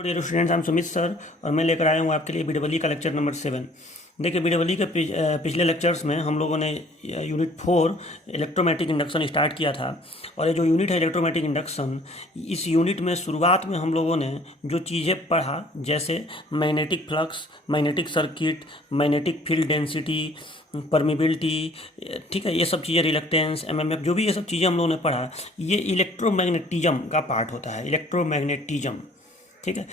Hello dear students, I am Sumit sir और मैं लेकर आया हूँ आपके लिए बीडब्ल्यू का लेक्चर नंबर 7। देखिए, बीडब्ल्यू के पिछले लेक्चर्स में हम लोगों ने यूनिट 4 इलेक्ट्रोमैटिक इंडक्शन स्टार्ट किया था। और ये जो यूनिट है इलेक्ट्रोमैटिक इंडक्शन, इस यूनिट में शुरुआत में हम लोगों ने जो चीज़ें पढ़ा, जैसे magnetic flux, magnetic circuit, magnetic field density, permeability, ठीक है, ये सब चीज़ें, रिलक्टेंस, एमएमएफ, जो भी ये सब चीज़ें हम लोगों ने पढ़ा, ये इलेक्ट्रोमैग्नेटिज्म का पार्ट होता है। इलेक्ट्रोमैग्नेटिज्म, ठीक है।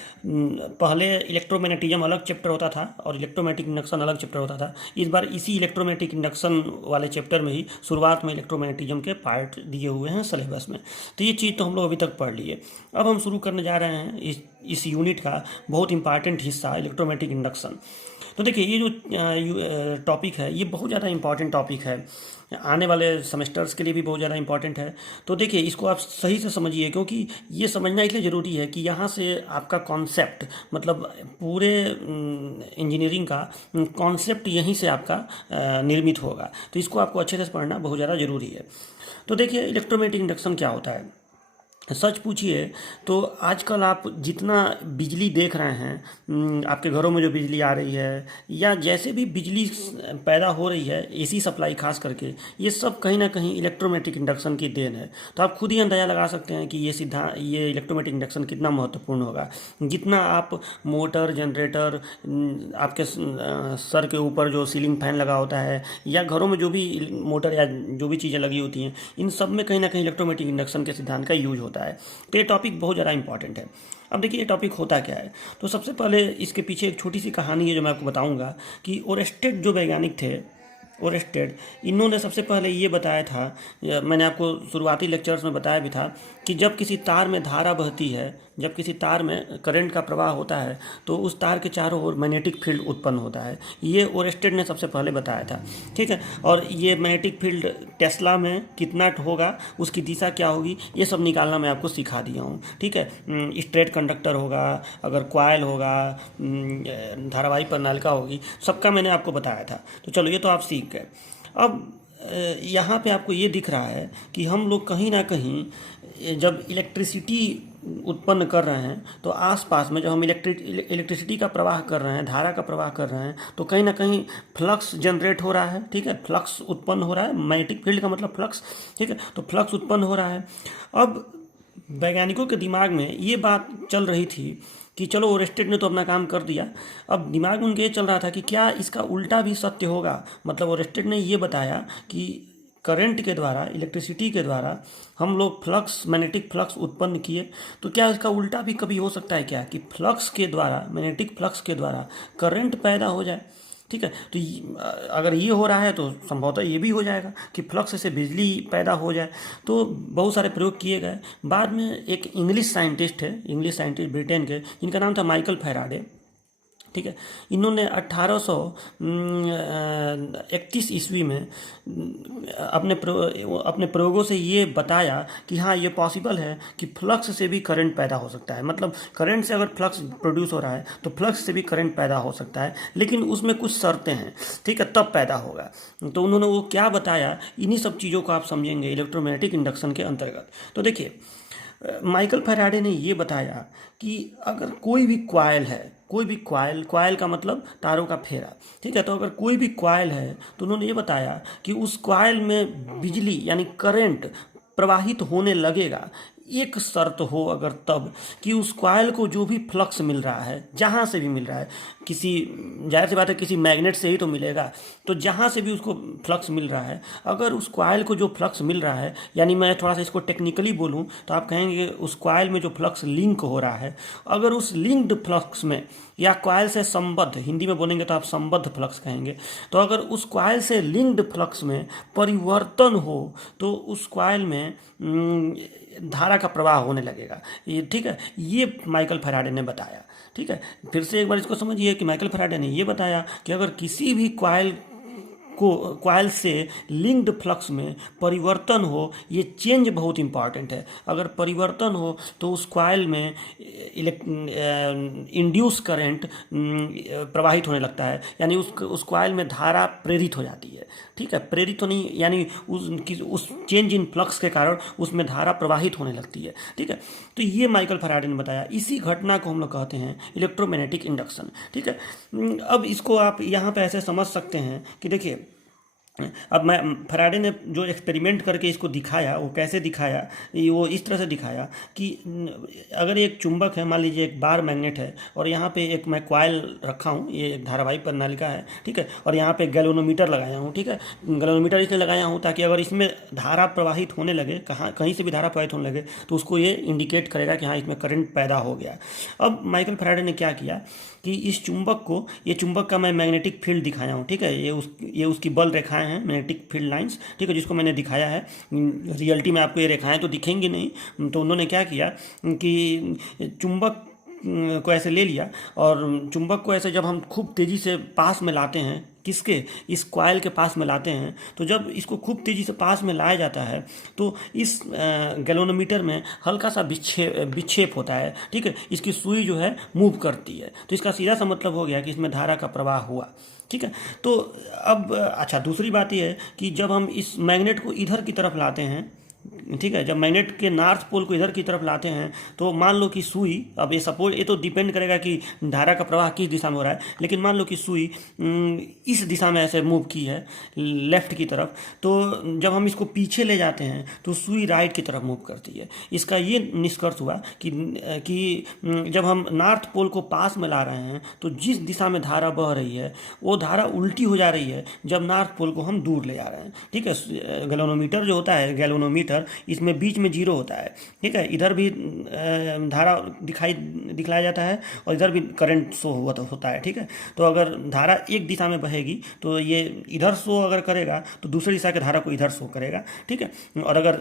पहले इलेक्ट्रोमैग्नेटिज्म अलग चैप्टर होता था और इलेक्ट्रोमैटिक इंडक्शन अलग चैप्टर होता था। इस बार इसी इलेक्ट्रोमैटिक इंडक्शन वाले चैप्टर में ही शुरुआत में इलेक्ट्रोमैग्नेटिज्म के पार्ट दिए हुए हैं सिलेबस में। तो ये चीज़ तो हम लोग अभी तक पढ़ लिए। अब हम शुरू करने जा रहे हैं इस यूनिट का बहुत इंपॉर्टेंट हिस्सा, इलेक्ट्रोमैटिक इंडक्शन। तो देखिए, ये जो टॉपिक है ये बहुत ज़्यादा इंपॉर्टेंट टॉपिक है, आने वाले सेमेस्टर्स के लिए भी बहुत ज़्यादा इंपॉर्टेंट है। तो देखिए, इसको आप सही से समझिए, क्योंकि ये समझना इसलिए ज़रूरी है कि यहाँ से आपका कॉन्सेप्ट, मतलब पूरे इंजीनियरिंग का कॉन्सेप्ट यहीं से आपका निर्मित होगा। तो इसको आपको अच्छे से पढ़ना बहुत ज़्यादा ज़रूरी है। तो देखिए, इलेक्ट्रोमैटिक इंडक्शन क्या होता है। सच पूछिए तो आजकल आप जितना बिजली देख रहे हैं, आपके घरों में जो बिजली आ रही है या जैसे भी बिजली पैदा हो रही है, एसी सप्लाई खास करके, ये सब कहीं ना कहीं इलेक्ट्रोमैटिक इंडक्शन की देन है। तो आप खुद ही अंदाज़ा लगा सकते हैं कि ये इलेक्ट्रोमैटिक इंडक्शन कितना महत्वपूर्ण होगा। जितना आप मोटर, जनरेटर, आपके सर के ऊपर जो सीलिंग फैन लगा होता है, या घरों में जो भी मोटर या जो भी चीज़ें लगी होती हैं, इन सब में कहीं ना कहीं इलेक्ट्रोमैटिक इंडक्शन के सिद्धांत का यूज होता है। तो ये टॉपिक बहुत ज़्यादा इंपॉर्टेंट है। अब देखिए, ये टॉपिक होता क्या है। तो सबसे पहले इसके पीछे एक छोटी सी कहानी है जो मैं आपको बताऊंगा कि ओरेस्टेड जो वैज्ञानिक थे, ओरेस्टेड, इन्होंने सबसे पहले ये बताया था, मैंने आपको शुरुआती लेक्चर्स में बताया भी था, कि जब किसी तार में धारा बहती है, जब किसी तार में करंट का प्रवाह होता है, तो उस तार के चारों ओर मैग्नेटिक फील्ड उत्पन्न होता है। ये ओरेस्टेड ने सबसे पहले बताया था, ठीक है। और ये मैग्नेटिक फील्ड टेस्ला में कितना होगा, उसकी दिशा क्या होगी, ये सब निकालना मैं आपको सिखा दिया हूँ, ठीक है। स्ट्रेट कंडक्टर होगा, अगर कॉइल होगा, धारावाही प्रणालिका होगी, सबका मैंने आपको बताया था। तो चलो, ये तो आप सीख गए। अब यहाँ पे आपको ये दिख रहा है कि हम लोग कहीं ना कहीं जब इलेक्ट्रिसिटी उत्पन्न कर रहे हैं, तो आसपास में जब हम इलेक्ट्रिसिटी का प्रवाह कर रहे हैं, धारा का प्रवाह कर रहे हैं, तो कहीं ना कहीं फ्लक्स जनरेट हो रहा है, ठीक है। फ्लक्स उत्पन्न हो रहा है, मैग्नेटिक फील्ड का मतलब फ्लक्स, ठीक है। तो फ्लक्स उत्पन्न हो रहा है। अब वैज्ञानिकों के दिमाग में ये बात चल रही थी कि चलो, ओरेस्टेड ने तो अपना काम कर दिया। अब दिमाग में उनके ये चल रहा था कि क्या इसका उल्टा भी सत्य होगा। मतलब ओरेस्टेड ने ये बताया कि करंट के द्वारा, इलेक्ट्रिसिटी के द्वारा हम लोग फ्लक्स, मैग्नेटिक फ्लक्स उत्पन्न किए, तो क्या इसका उल्टा भी कभी हो सकता है क्या, कि फ्लक्स के द्वारा, मैग्नेटिक फ्लक्स के द्वारा करंट पैदा हो जाए, ठीक है। तो अगर ये हो रहा है तो संभवतः ये भी हो जाएगा कि फ्लक्स से बिजली पैदा हो जाए। तो बहुत सारे प्रयोग किए गए। बाद में एक इंग्लिश साइंटिस्ट है, इंग्लिश साइंटिस्ट ब्रिटेन के, जिनका नाम था माइकल फैराडे, ठीक है। इन्होंने 1831 ईस्वी में अपने प्रयोगों से ये बताया कि हाँ, ये पॉसिबल है कि फ्लक्स से भी करंट पैदा हो सकता है। मतलब करंट से अगर फ्लक्स प्रोड्यूस हो रहा है तो फ्लक्स से भी करंट पैदा हो सकता है, लेकिन उसमें कुछ शर्तें हैं, ठीक है, तब पैदा होगा। तो उन्होंने वो क्या बताया, इन्हीं सब चीज़ों को आप समझेंगे इलेक्ट्रोमैग्नेटिक इंडक्शन के अंतर्गत। तो देखिए, माइकल फैराडे ने ये बताया कि अगर कोई भी कॉइल है, कोई भी कॉइल, कॉइल का मतलब तारों का फेरा, ठीक है। तो अगर कोई भी कॉइल है, तो उन्होंने ये बताया कि उस कॉइल में बिजली यानी करंट प्रवाहित होने लगेगा, एक शर्त हो अगर तब, कि उस कॉइल को जो भी फ्लक्स मिल रहा है, जहाँ से भी मिल रहा है, किसी, जाहिर सी बात है किसी मैग्नेट से ही तो मिलेगा, तो जहाँ से भी उसको फ्लक्स मिल रहा है, अगर उस कॉइल को जो फ्लक्स मिल रहा है, यानी मैं थोड़ा सा इसको टेक्निकली बोलूँ तो आप कहेंगे उस कॉइल में जो फ्लक्स लिंक हो रहा है, अगर उस लिंक्ड फ्लक्स में, या कॉइल से संबद्ध, हिंदी में बोलेंगे तो आप संबद्ध फ्लक्स कहेंगे, तो अगर उस कॉइल से लिंक्ड फ्लक्स में परिवर्तन हो, तो उस कॉइल में धारा का प्रवाह होने लगेगा, ये, ठीक है। ये माइकल फैराडे ने बताया, ठीक है। फिर से एक बार इसको समझिए कि माइकल फैराडे ने ये बताया कि अगर किसी भी कॉइल कॉइल से लिंक्ड फ्लक्स में परिवर्तन हो, ये चेंज बहुत इंपॉर्टेंट है। अगर परिवर्तन हो तो उस कॉइल में इंड्यूस करंट प्रवाहित होने लगता है, यानी उस कॉइल में धारा प्रेरित हो जाती है। ठीक है, प्रेरित तो नहीं, यानी उस चेंज इन फ्लक्स के कारण उसमें धारा प्रवाहित होने लगती है। ठीक है, तो ये माइकल फैराडे ने बताया। इसी घटना को हम लोग कहते हैं इलेक्ट्रोमैग्नेटिक इंडक्शन। ठीक है, अब इसको आप यहाँ पे ऐसे समझ सकते हैं कि देखिए, अब मैं फैराडे ने जो एक्सपेरिमेंट करके इसको दिखाया, वो कैसे दिखाया, वो इस तरह से दिखाया कि अगर एक चुंबक है, मान लीजिए एक बार मैग्नेट है, और यहाँ पे एक मैं कॉइल रखा हूँ, ये एक धारावाही प्रणालिका है। ठीक है, और यहाँ पे गैल्वेनोमीटर लगाया हूँ। ठीक है, गैल्वेनोमीटर इसलिए लगाया हूँ ताकि अगर इसमें धारा प्रवाहित होने लगे, कहीं से भी धारा प्रवाहित होने लगे, तो उसको ये इंडिकेट करेगा कि हाँ, इसमें करंट पैदा हो गया। अब माइकल फैराडे ने क्या किया कि इस चुंबक को, ये चुंबक का मैं मैग्नेटिक फील्ड दिखाया हूँ। ठीक है, ये उसकी बल रेखाएं हैं, मैग्नेटिक फील्ड लाइंस। ठीक है, जिसको मैंने दिखाया है। रियलिटी में आपको ये रेखाएं तो दिखेंगी नहीं, तो उन्होंने क्या किया कि चुंबक को ऐसे ले लिया, और चुंबक को ऐसे जब हम खूब तेज़ी से पास में लाते हैं, किसके, इस कॉइल के पास में लाते हैं, तो जब इसको खूब तेज़ी से पास में लाया जाता है तो इस गैल्वेनोमीटर में हल्का सा विक्षेप होता है। ठीक है, इसकी सुई जो है मूव करती है, तो इसका सीधा सा मतलब हो गया कि इसमें धारा का प्रवाह हुआ। ठीक है, तो अब अच्छा, दूसरी बात यह है कि जब हम इस मैग्नेट को इधर की तरफ लाते हैं, ठीक है, जब मैग्नेट के नॉर्थ पोल को इधर की तरफ लाते हैं, तो मान लो कि सुई, अब ये सपोज, ये तो डिपेंड करेगा कि धारा का प्रवाह किस दिशा में हो रहा है, लेकिन मान लो कि सुई इस दिशा में ऐसे मूव की है, लेफ्ट की तरफ, तो जब हम इसको पीछे ले जाते हैं तो सुई राइट की तरफ मूव करती है। इसका ये निष्कर्ष हुआ कि जब हम नॉर्थ पोल को पास में ला रहे हैं, तो जिस दिशा में धारा बह रही है वो धारा उल्टी हो जा रही है जब नॉर्थ पोल को हम दूर ले जा रहे हैं। ठीक है, गैल्वेनोमीटर जो होता है, गैल्वेनोमीटर, इसमें बीच में जीरो होता है। ठीक है, इधर भी धारा दिखलाया जाता है और इधर भी करंट शो होता है। ठीक है, तो अगर धारा एक दिशा में बहेगी तो ये इधर शो अगर करेगा तो दूसरी दिशा की धारा को इधर शो करेगा। ठीक है, और अगर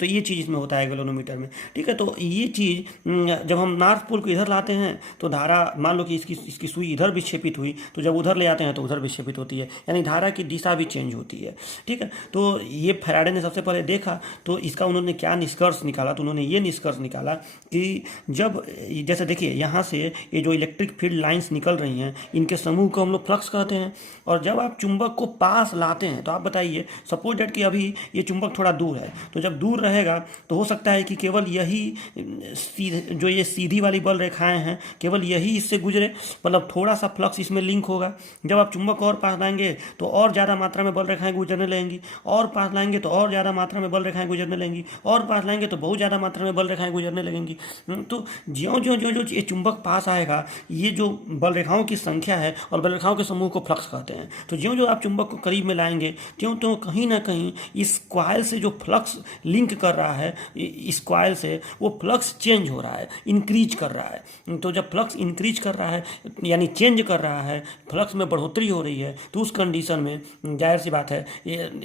तो ये चीज़ इसमें होता है गैल्वेनोमीटर में। ठीक है, तो ये चीज़ जब हम नॉर्थ पोल को इधर लाते हैं तो धारा, मान लो कि इसकी सुई इधर विक्षेपित हुई, तो जब उधर ले जाते हैं तो उधर विक्षेपित होती है, यानी धारा की दिशा भी चेंज होती है। ठीक है, तो ये फैराडे ने सबसे पहले देखा, तो इसका उन्होंने क्या निष्कर्ष निकाला, तो उन्होंने ये निष्कर्ष निकाला कि जब, जैसे देखिए यहाँ से ये जो इलेक्ट्रिक फील्ड लाइंस निकल रही हैं, इनके समूह को हम लोग फ्लक्स कहते हैं, और जब आप चुंबक को पास लाते हैं, तो आप बताइए, सपोज डेट कि अभी ये चुंबक थोड़ा दूर है, तो जब दूर रहेगा तो हो सकता है कि केवल यही जो ये सीधी वाली बल रेखाएं हैं, केवल यही इससे गुजरे, मतलब थोड़ा सा फ्लक्स इसमें लिंक होगा। जब आप चुंबक और पास लाएंगे तो और ज़्यादा मात्रा में बल रेखाएं गुजरने लगेंगी, और पास लाएंगे तो और ज़्यादा मात्रा में बल रेखाएं गुजरने लगेंगी, और पास लाएंगे तो बहुत ज़्यादा मात्रा में बल रेखाएं गुजरने लगेंगी। तो ज्यों ज्यों ज्यों जो ये चुंबक पास आएगा, ये जो बल रेखाओं की संख्या है और बल रेखाओं के समूह को फ्लक्स कहते हैं। तो ज्यों ज्यों आप चुंबक को करीब में लाएंगे, त्यों त्यों कहीं ना कहीं इस कॉइल से जो फ्लक्स लिंक कर रहा है, इस कॉइल से वो फ्लक्स चेंज हो रहा है, इंक्रीज कर रहा है। तो जब फ्लक्स इंक्रीज कर रहा है, यानी चेंज कर रहा है, फ्लक्स में बढ़ोतरी हो रही है, तो उस कंडीशन में जाहिर सी बात है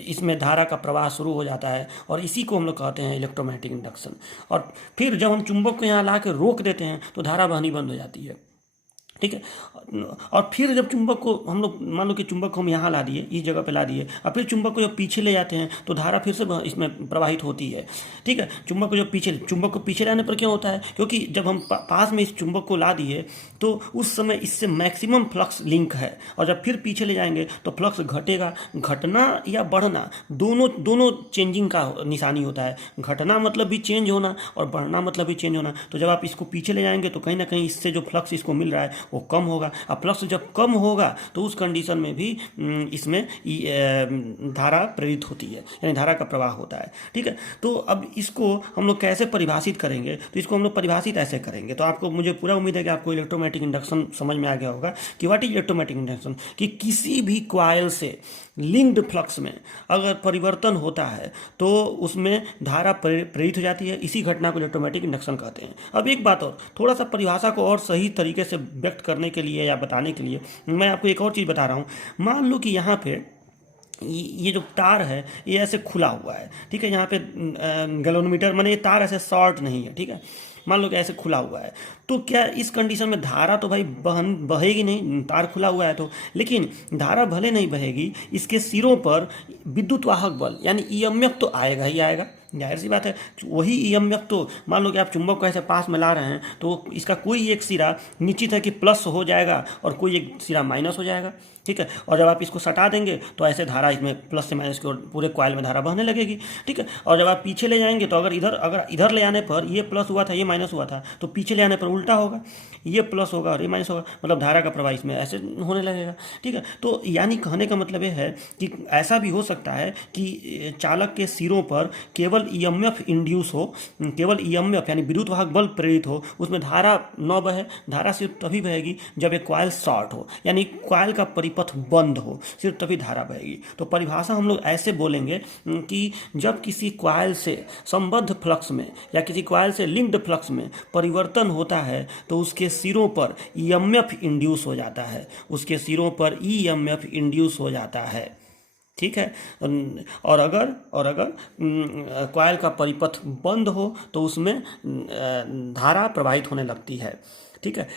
इसमें धारा का प्रवाह शुरू हो जाता है, और इसी को हम लोग कहते हैं इलेक्ट्रोमैग्नेटिक इंडक्शन। और फिर जब हम चुंबक को यहाँ ला के रोक देते हैं तो धारा बहनी बंद हो जाती है। ठीक है, और फिर जब चुंबक को हम लोग, मान लो कि चुंबक को हम यहाँ ला दिए, इस जगह पे ला दिए, और फिर चुंबक को जब पीछे ले जाते हैं तो धारा फिर से इसमें प्रवाहित होती है। ठीक है, चुंबक को पीछे लाने पर क्यों होता है, क्योंकि जब हम पास में इस चुंबक को ला दिए तो उस समय इससे मैक्सिमम फ्लक्स लिंक है, और जब फिर पीछे ले जाएंगे तो फ्लक्स घटेगा। घटना या बढ़ना दोनों चेंजिंग का निशानी होता है। घटना मतलब भी चेंज होना, और बढ़ना मतलब भी चेंज होना। तो जब आप इसको पीछे ले जाएंगे तो कहीं ना कहीं इससे जो फ्लक्स इसको मिल रहा है वो कम होगा। अब फ्लक्स जब कम होगा तो उस कंडीशन में भी इसमें धारा प्रेरित होती है, यानी धारा का प्रवाह होता है। ठीक है, तो अब इसको हम लोग कैसे परिभाषित करेंगे, तो इसको हम लोग परिभाषित ऐसे करेंगे। तो आपको, मुझे पूरा उम्मीद है कि आपको इलेक्ट्रोमैग्नेटिक इंडक्शन समझ में आ गया होगा कि व्हाट इज इलेक्ट्रोमैग्नेटिक इंडक्शन, कि किसी भी कॉइल से लिंक्ड फ्लक्स में अगर परिवर्तन होता है तो उसमें धारा प्रेरित हो जाती है। इसी घटना को इलेक्ट्रोमैग्नेटिक इंडक्शन कहते हैं। अब एक बात और, थोड़ा सा परिभाषा को और सही तरीके से व्यक्त करने के लिए या बताने के लिए मैं आपको एक और चीज़ बता रहा हूँ। मान लो कि यहाँ पे ये जो तार है ये ऐसे खुला हुआ है। ठीक है, यहाँ पे गैल्वेनोमीटर, माने ये तार ऐसे शॉर्ट नहीं है। ठीक है, मान लो कि ऐसे खुला हुआ है, तो क्या इस कंडीशन में धारा तो भाई बहेगी नहीं, तार खुला हुआ है तो, लेकिन धारा भले नहीं बहेगी, इसके सिरों पर विद्युत वाहक बल यानी ईएमएफ तो आएगा ही आएगा। जाहिर सी बात है, वही ईएमएफ तो मान लो कि आप चुंबक को ऐसे पास में ला रहे हैं तो इसका कोई एक सिरा निश्चित है कि प्लस हो जाएगा और कोई एक सिरा माइनस हो जाएगा, ठीक है। और जब आप इसको सटा देंगे तो ऐसे धारा इसमें प्लस से माइनस की ओर पूरे कॉइल में धारा बहने लगेगी, ठीक है। और जब आप पीछे ले जाएंगे तो अगर इधर ले आने पर ये प्लस हुआ था ये माइनस हुआ था, तो पीछे ले आने पर उल्टा होगा, ये प्लस होगा और ये माइनस होगा, मतलब धारा का प्रवाह इसमें ऐसे होने लगेगा, ठीक है। तो यानी कहने का मतलब ये है कि ऐसा भी हो सकता है कि चालक के सिरों पर केवल ईएमएफ इंड्यूस हो, केवल ईएमएफ यानी विद्युत वाहक बल प्रेरित हो, उसमें धारा न बहे। धारा सिर्फ तभी बहेगी जब एक कॉइल शॉर्ट हो, यानी कॉइल का परिपथ बंद हो, सिर्फ तभी धारा बहेगी। तो परिभाषा हम लोग ऐसे बोलेंगे कि जब किसी कॉइल से संबद्ध फ्लक्स में या किसी कॉइल से लिंक्ड फ्लक्स में परिवर्तन होता है तो उसके सिरों पर ईएमएफ इंड्यूस हो जाता है, उसके सिरों पर ईएमएफ इंड्यूस हो जाता है, ठीक है। और अगर कॉइल का परिपथ बंद हो तो उसमें धारा प्रवाहित होने लगती है, ठीक है।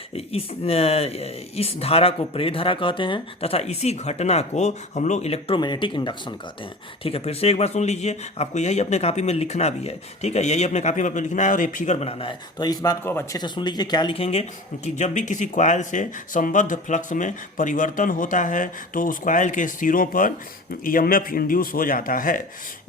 इस धारा को प्रेरित धारा कहते हैं तथा इसी घटना को हम लोग इलेक्ट्रोमैग्नेटिक इंडक्शन कहते हैं, ठीक है। फिर से एक बार सुन लीजिए, आपको यही अपने कॉपी में लिखना भी है, ठीक है, यही अपने कॉपी में लिखना है और ये फिगर बनाना है। तो इस बात को आप अच्छे से सुन लीजिए, क्या लिखेंगे कि जब भी किसी कॉइल से संबद्ध फ्लक्स में परिवर्तन होता है तो उस कॉइल के सिरों पर ईएमएफ इंड्यूस हो जाता है।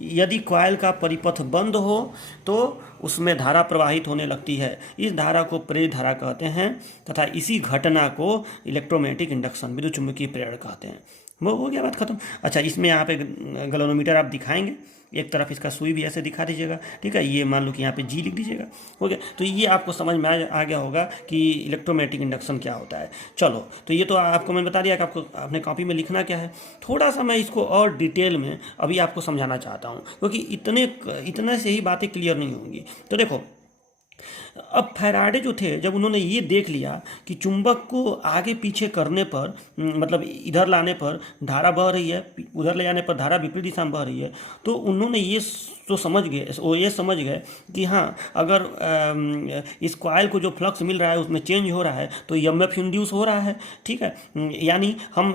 यदि कॉइल का परिपथ बंद हो तो उसमें धारा प्रवाहित होने लगती है, इस धारा को प्रेरित धारा कहते हैं तथा इसी घटना को इलेक्ट्रोमैग्नेटिक इंडक्शन विद्युत चुम्बकीय प्रेरण कहते हैं। वो हो गया बात खत्म। अच्छा, इसमें यहाँ पे गैल्वेनोमीटर आप दिखाएंगे, एक तरफ इसका सुई भी ऐसे दिखा दीजिएगा, ठीक है। ये मान लो कि यहाँ पे जी लिख दीजिएगा, हो गया। तो ये आपको समझ में आ गया होगा कि इलेक्ट्रोमैग्नेटिक इंडक्शन क्या होता है। चलो, तो ये तो आपको मैंने बता दिया कि आपको अपने कॉपी में लिखना क्या है। थोड़ा सा मैं इसको और डिटेल में अभी आपको समझाना चाहता हूँ, क्योंकि इतने से ही बातें क्लियर नहीं होंगी। तो देखो, अब फैराडे जो थे, जब उन्होंने ये देख लिया कि चुंबक को आगे पीछे करने पर, मतलब इधर लाने पर धारा बह रही है, उधर ले जाने पर धारा विपरीत दिशा में बह रही है, तो उन्होंने ये समझ गए कि हाँ, अगर इस कॉइल को जो फ्लक्स मिल रहा है उसमें चेंज हो रहा है तो ईएमएफ इंड्यूस हो रहा है, ठीक है। यानी हम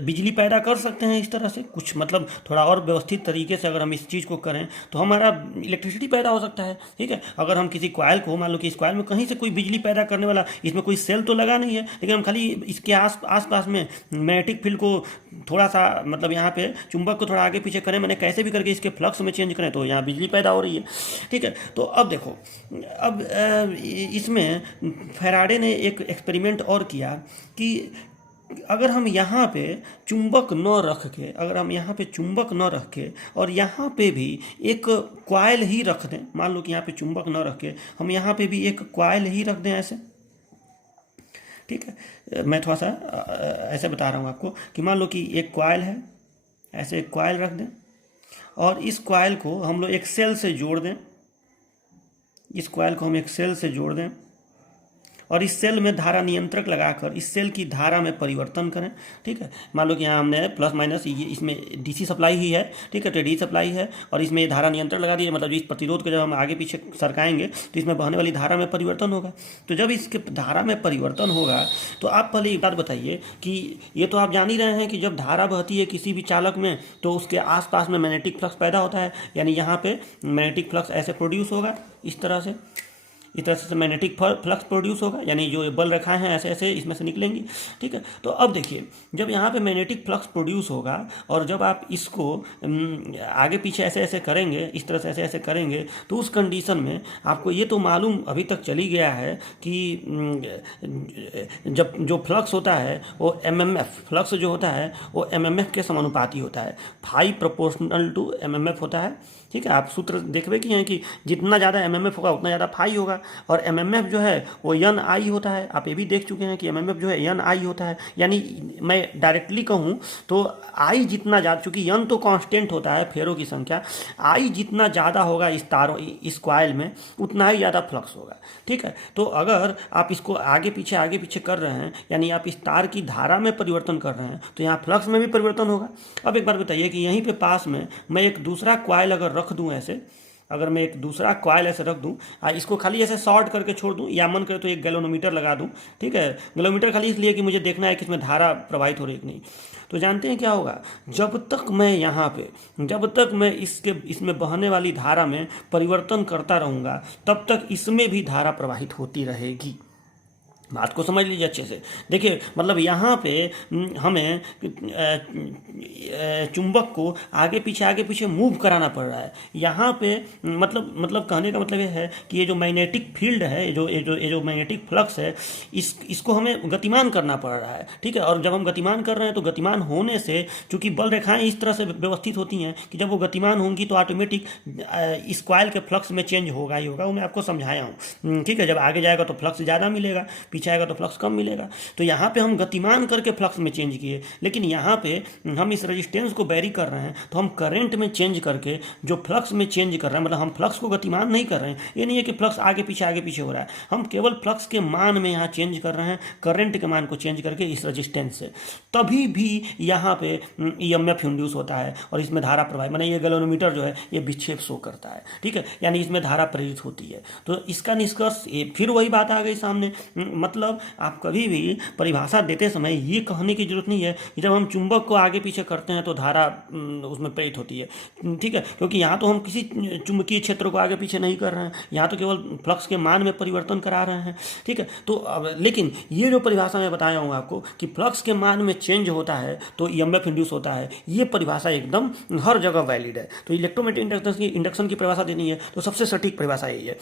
बिजली पैदा कर सकते हैं इस तरह से, कुछ मतलब थोड़ा और व्यवस्थित तरीके से अगर हम इस चीज़ को करें तो हमारा इलेक्ट्रिसिटी पैदा हो सकता है, ठीक है। अगर हम किसी कॉइल को, मान लो कि इस कॉइल में कहीं से कोई बिजली पैदा करने वाला, इसमें कोई सेल तो लगा नहीं है, लेकिन हम खाली इसके आसपास में मैग्नेटिक फील्ड को थोड़ा सा, मतलब यहाँ पे चुंबक को थोड़ा आगे पीछे करें, मैंने कैसे भी करके इसके फ्लक्स में चेंज करें तो यहाँ बिजली पैदा हो रही है, ठीक है। तो अब देखो, अब इसमें फैराडे ने एक एक्सपेरिमेंट और किया कि अगर हम यहाँ पे चुंबक न रख के और यहाँ पे भी एक कॉइल ही रख दें, मान लो कि यहाँ पे चुंबक न रख के हम यहाँ पे भी एक कॉइल ही रख दें ऐसे, ठीक है। मैं थोड़ा सा ऐसे बता रहा हूँ आपको कि मान लो कि एक कॉइल है, ऐसे एक कॉइल रख दें और इस कॉइल को हम लोग एक सेल से जोड़ दें, इस कॉइल को हम एक सेल से जोड़ दें और इस सेल में धारा नियंत्रक लगाकर इस सेल की धारा में परिवर्तन करें, ठीक है। मान लो कि यहाँ हमने प्लस माइनस, ये इसमें डीसी सप्लाई ही है, ठीक है, तो डीसी सप्लाई है और इसमें ये धारा नियंत्रक लगा दिए, मतलब इस प्रतिरोध को जब हम आगे पीछे सरकाएंगे तो इसमें बहने वाली धारा में परिवर्तन होगा। तो जब इसके धारा में परिवर्तन होगा तो आप पहले एक बात बताइए कि ये तो आप जान ही रहे हैं कि जब धारा बहती है किसी भी चालक में तो उसके आसपास में मैग्नेटिक फ्लक्स पैदा होता है, यानी यहाँ पे मैग्नेटिक फ्लक्स ऐसे प्रोड्यूस होगा, इस तरह से मैग्नेटिक फ्लक्स प्रोड्यूस होगा, यानी जो बल रेखाएं हैं ऐसे ऐसे इसमें से निकलेंगी, ठीक है। तो अब देखिए, जब यहाँ पे मैग्नेटिक फ्लक्स प्रोड्यूस होगा और जब आप इसको आगे पीछे ऐसे ऐसे करेंगे, इस तरह से ऐसे ऐसे करेंगे, तो उस कंडीशन में आपको ये तो मालूम अभी तक चली गया है कि जब जो फ्लक्स होता है वो एमएमएफ, फ्लक्स जो होता है वो एमएमएफ के समानुपाती होता है, फाई प्रोपोर्शनल टू एमएमएफ होता है, ठीक है। आप सूत्र देखबे कि हैं कि जितना ज़्यादा एमएमएफ होगा उतना ज़्यादा फाई होगा, और एमएमएफ जो है वो एन आई होता है। आप ये भी देख चुके हैं कि एमएमएफ जो है एन आई होता है, यानी मैं डायरेक्टली कहूँ तो आई जितना ज़्यादा, चूँकि एन तो कांस्टेंट होता है फेरों की संख्या, आई जितना ज़्यादा होगा इस कॉइल में उतना ही ज़्यादा फ्लक्स होगा, ठीक है। तो अगर आप इसको आगे पीछे कर रहे हैं, यानी आप इस तार की धारा में परिवर्तन कर रहे हैं, तो यहाँ फ्लक्स में भी परिवर्तन होगा। अब एक बार बताइए कि यहीं पे पास में मैं एक दूसरा कॉइल अगर रख दूं ऐसे, अगर मैं एक दूसरा कॉयल ऐसे रख दूं, इसको खाली ऐसे शॉर्ट करके छोड़ दूं, या मन करे तो एक गैलोनोमीटर लगा दूं, ठीक है। गैलोनोमीटर खाली इसलिए कि मुझे देखना है कि इसमें धारा प्रवाहित हो रही है कि नहीं। तो जानते हैं क्या होगा, जब तक मैं यहाँ पे, जब तक मैं इसमें बहने वाली धारा में परिवर्तन करता रहूँगा, तब तक इसमें भी धारा प्रवाहित होती रहेगी। बात को समझ लीजिए अच्छे से। देखिए मतलब यहाँ पे हमें चुंबक को आगे पीछे मूव कराना पड़ रहा है। यहाँ पे मतलब कहने का मतलब ये है कि ये जो मैग्नेटिक फील्ड है, ये जो मैग्नेटिक फ्लक्स है, इसको हमें गतिमान करना पड़ रहा है, ठीक है। और जब हम गतिमान कर रहे हैं तो गतिमान होने से चूंकि बल रेखाएं इस तरह से व्यवस्थित होती हैं कि जब वो गतिमान होंगी तो ऑटोमेटिक इस कॉइल के फ्लक्स में चेंज होगा ही होगा। वो मैं आपको समझाया हूँ, ठीक है। जब आगे जाएगा तो फ्लक्स ज़्यादा मिलेगा, पीछे आएगा तो फ्लक्स कम मिलेगा। तो यहाँ पे हम गतिमान करके फ्लक्स में चेंज किए, लेकिन यहाँ पे हम इस रेजिस्टेंस को बैरी कर रहे हैं, तो हम करंट में चेंज करके जो फ्लक्स में चेंज कर रहे हैं, मतलब हम फ्लक्स को गतिमान नहीं कर रहे हैं। ये नहीं है कि फ्लक्स आगे पीछे हो रहा है, हम केवल फ्लक्स के मान में यहाँ चेंज कर रहे हैं, करंट के मान को चेंज करके इस रेजिस्टेंस से। तभी भी यहाँ पे ईएमएफ इंड्यूस होता है और इसमें धारा प्रवाह, माने ये गैलोनोमीटर जो है ये विक्षेप शो करता है, ठीक है, यानी इसमें धारा प्रेरित होती है। तो इसका निष्कर्ष फिर वही बात आ गई सामने। मतलब आप कभी भी परिभाषा देते समय ये कहने की जरूरत नहीं है कि जब हम चुंबक को आगे पीछे करते हैं तो धारा उसमें प्रेरित होती है, ठीक है, क्योंकि यहाँ तो हम किसी चुंबकीय क्षेत्र को आगे पीछे नहीं कर रहे हैं, यहाँ तो केवल फ्लक्स के मान में परिवर्तन करा रहे हैं, ठीक है। तो लेकिन ये जो परिभाषा मैं बताया हूँ आपको कि फ्लक्स के मान में चेंज होता है तो ईएमएफ इंड्यूस होता है, ये परिभाषा एकदम हर जगह वैलिड है। तो इलेक्ट्रोमैग्नेटिक इंडक्शन की परिभाषा देनी है तो सबसे सटीक परिभाषा यही है,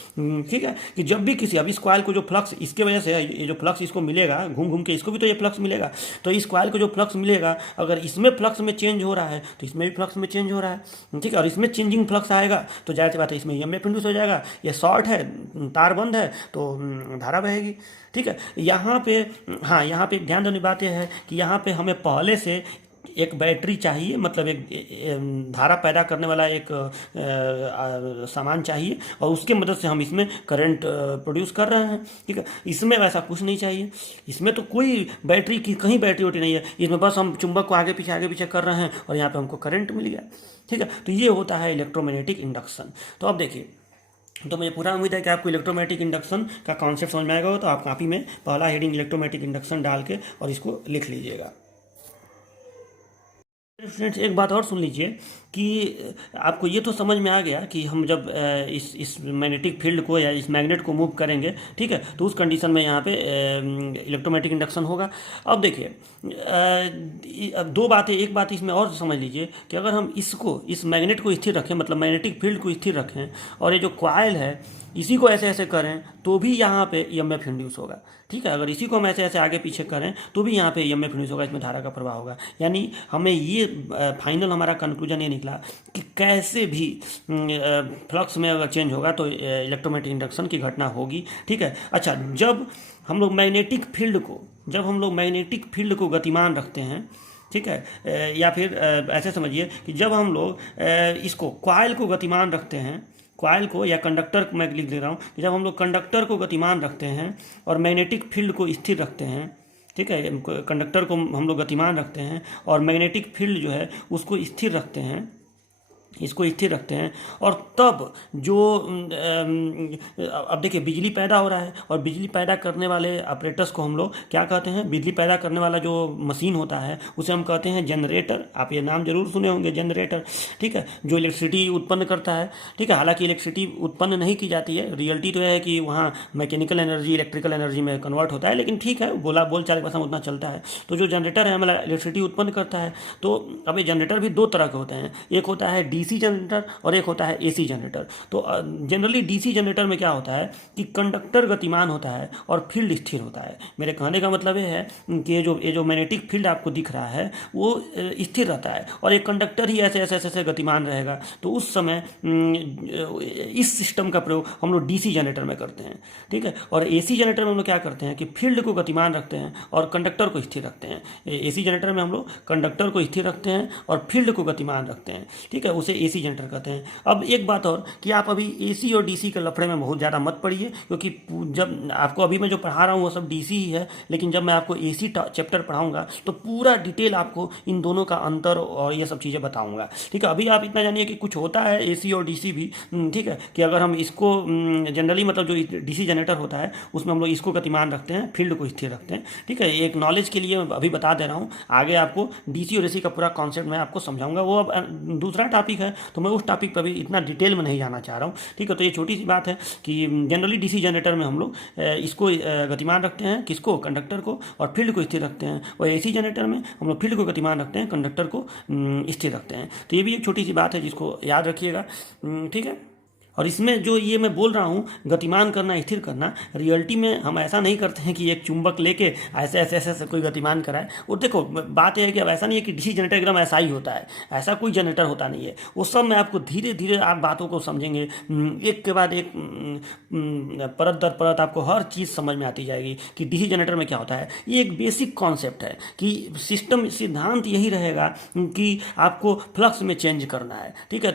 ठीक है, कि जब भी किसी, अब इस कॉइल को जो फ्लक्स इसके वजह से ये जो फ्लक्स इसको मिलेगा घूम घूम के, इसको भी तो ये फ्लक्स मिलेगा, तो इस कॉइल को जो फ्लक्स मिलेगा अगर इसमें फ्लक्स में चेंज हो रहा है तो इसमें भी फ्लक्स में चेंज हो रहा है, ठीक है। और इसमें चेंजिंग फ्लक्स आएगा तो जाहिर सी बात है इसमें ईएमएफ इंड्यूस हो जाएगा। ये शॉर्ट है, तार बंद है तो धारा बहेगी, ठीक है। यहाँ पे हाँ, यहाँ पे ध्यान देने बात यह है कि यहाँ पे हमें पहले से एक बैटरी चाहिए, मतलब एक धारा पैदा करने वाला एक सामान चाहिए और उसके मदद से हम इसमें करंट प्रोड्यूस कर रहे हैं, ठीक है। इसमें वैसा कुछ नहीं चाहिए, इसमें तो कोई बैटरी की कहीं बैटरी वोटी नहीं है, इसमें बस हम चुंबक को आगे पीछे कर रहे हैं और यहाँ पे हमको करंट मिल गया, ठीक है। तो ये होता है इलेक्ट्रोमैग्नेटिक इंडक्शन। तो अब देखिए, तो मुझे पूरा उम्मीद है कि आपको इलेक्ट्रोमैग्नेटिक इंडक्शन का कॉन्सेप्ट समझ में आएगा। तो आप कॉपी में पहला हेडिंग इलेक्ट्रोमैग्नेटिक इंडक्शन डाल के और इसको लिख लीजिएगा। स्टूडेंट्स एक बात और सुन लीजिए कि आपको ये तो समझ में आ गया कि हम जब इस मैग्नेटिक फील्ड को या इस मैग्नेट को मूव करेंगे, ठीक है, तो उस कंडीशन में यहाँ पे इलेक्ट्रोमैग्नेटिक इंडक्शन होगा। अब देखिए दो बातें, एक बात इसमें और समझ लीजिए कि अगर हम इस मैग्नेट को स्थिर रखें, मतलब मैग्नेटिक फील्ड को स्थिर रखें और ये जो कॉइल है इसी को ऐसे ऐसे करें तो भी यहाँ पे ईएमएफ इंड्यूस होगा, ठीक है। अगर इसी को हम ऐसे ऐसे आगे पीछे करें तो भी यहाँ पे ईएमएफ इंड्यूस होगा, इसमें धारा का प्रवाह होगा। यानी हमें ये फाइनल हमारा कंक्लूजन ये निकला कि कैसे भी फ्लक्स में अगर चेंज होगा तो इलेक्ट्रोमैग्नेटिक इंडक्शन की घटना होगी, ठीक है। अच्छा, जब हम लोग मैग्नेटिक फील्ड को गतिमान रखते हैं, ठीक है, या फिर ऐसे समझिए कि जब हम लोग इसको कॉइल को गतिमान रखते हैं, कॉइल को या कंडक्टर मैं लिख दे रहा हूँ कि जब हम लोग कंडक्टर को गतिमान रखते हैं और मैग्नेटिक फील्ड को स्थिर रखते हैं, ठीक है, कंडक्टर को हम लोग गतिमान रखते हैं और मैग्नेटिक फील्ड जो है उसको स्थिर रखते हैं, इसको स्थिर रखते हैं, और तब जो अब देखिए बिजली पैदा हो रहा है और बिजली पैदा करने वाले ऑपरेटर्स को हम लोग क्या कहते हैं, बिजली पैदा करने वाला जो मशीन होता है उसे हम कहते हैं जनरेटर। आप ये नाम जरूर सुने होंगे, जनरेटर, ठीक है, जो इलेक्ट्रिसिटी उत्पन्न करता है, ठीक है। हालांकि इलेक्ट्रिसिटी उत्पन्न नहीं की जाती है, रियलिटी तो यह है कि वहाँ मैकेनिकल एनर्जी इलेक्ट्रिकल एनर्जी में कन्वर्ट होता है, लेकिन ठीक है, बोल चाल के पास उतना चलता है। तो जो जनरेटर है मतलब इलेक्ट्रिसिटी उत्पन्न करता है। तो अब ये जनरेटर भी दो तरह के होते हैं, एक होता है डीसी जनरेटर और एक होता है एसी जनरेटर। तो जनरली डीसी जनरेटर में क्या होता है कि कंडक्टर गतिमान होता है और फील्ड स्थिर होता है। मेरे कहने का मतलब ये है कि ये जो मैग्नेटिक फील्ड आपको दिख रहा है वो स्थिर रहता है और एक कंडक्टर ही ऐसे ऐसे ऐसे गतिमान रहेगा। तो उस समय इस सिस्टम का प्रयोग हम लोग डीसी जनरेटर में करते हैं, ठीक है। और एसी जनरेटर में हम लोग क्या करते हैं कि फील्ड को गतिमान रखते हैं और कंडक्टर को स्थिर रखते हैं। एसी जनरेटर में हम लोग कंडक्टर को स्थिर रखते हैं और फील्ड को गतिमान रखते हैं, ठीक है। उसे AC जनरेटर कहते हैं। अब एक बात और कि आप अभी AC और DC के लफड़े में बहुत ज़्यादा मत पड़िए, क्योंकि जब आपको अभी मैं जो पढ़ा रहा हूँ वो सब DC ही है, लेकिन जब मैं आपको AC चैप्टर पढ़ाऊँगा तो पूरा डिटेल आपको इन दोनों का अंतर और ये सब चीज़ें बताऊँगा। ठीक है, अभी आप इतना जानिए कि कुछ होता है AC और DC भी, ठीक है, कि अगर हम इसको जनरली मतलब जो DC जनरेटर होता है उसमें हम लोग इसको गतिमान रखते हैं, फील्ड को स्थिर रखते हैं। ठीक है, एक नॉलेज के लिए मैं अभी बता दे रहा हूँ, आगे आपको DC और AC का पूरा कॉन्सेप्ट मैं आपको समझाऊंगा, वो अब दूसरा टॉपिक है, तो मैं उस टॉपिक पर भी इतना डिटेल में नहीं जाना चाह रहा हूँ। ठीक है, तो ये छोटी सी बात है कि जनरली DC जनरेटर में हम लोग इसको गतिमान रखते हैं, किसको, कंडक्टर को, और फील्ड को स्थिर रखते हैं, और AC जनरेटर में हम लोग फील्ड को गतिमान रखते हैं, कंडक्टर को स्थिर रखते हैं। तो ये भी एक छोटी सी बात है जिसको याद रखिएगा। ठीक है, और इसमें जो ये मैं बोल रहा हूँ गतिमान करना, स्थिर करना, रियलिटी में हम ऐसा नहीं करते हैं कि एक चुंबक लेके ऐसे ऐसे ऐसे ऐसे कोई गतिमान कराए। और देखो बात यह है कि अब ऐसा नहीं है कि DC जनरेटर एकदम ऐसा ही होता है, ऐसा कोई जनरेटर होता नहीं है। वो सब में आपको धीरे धीरे आप बातों को समझेंगे, एक के बाद एक परत दर परत आपको हर चीज़ समझ में आती जाएगी कि DC जनरेटर में क्या होता है। ये एक बेसिक कॉन्सेप्ट है कि सिस्टम सिद्धांत यही रहेगा कि आपको फ्लक्स में चेंज करना है। ठीक है,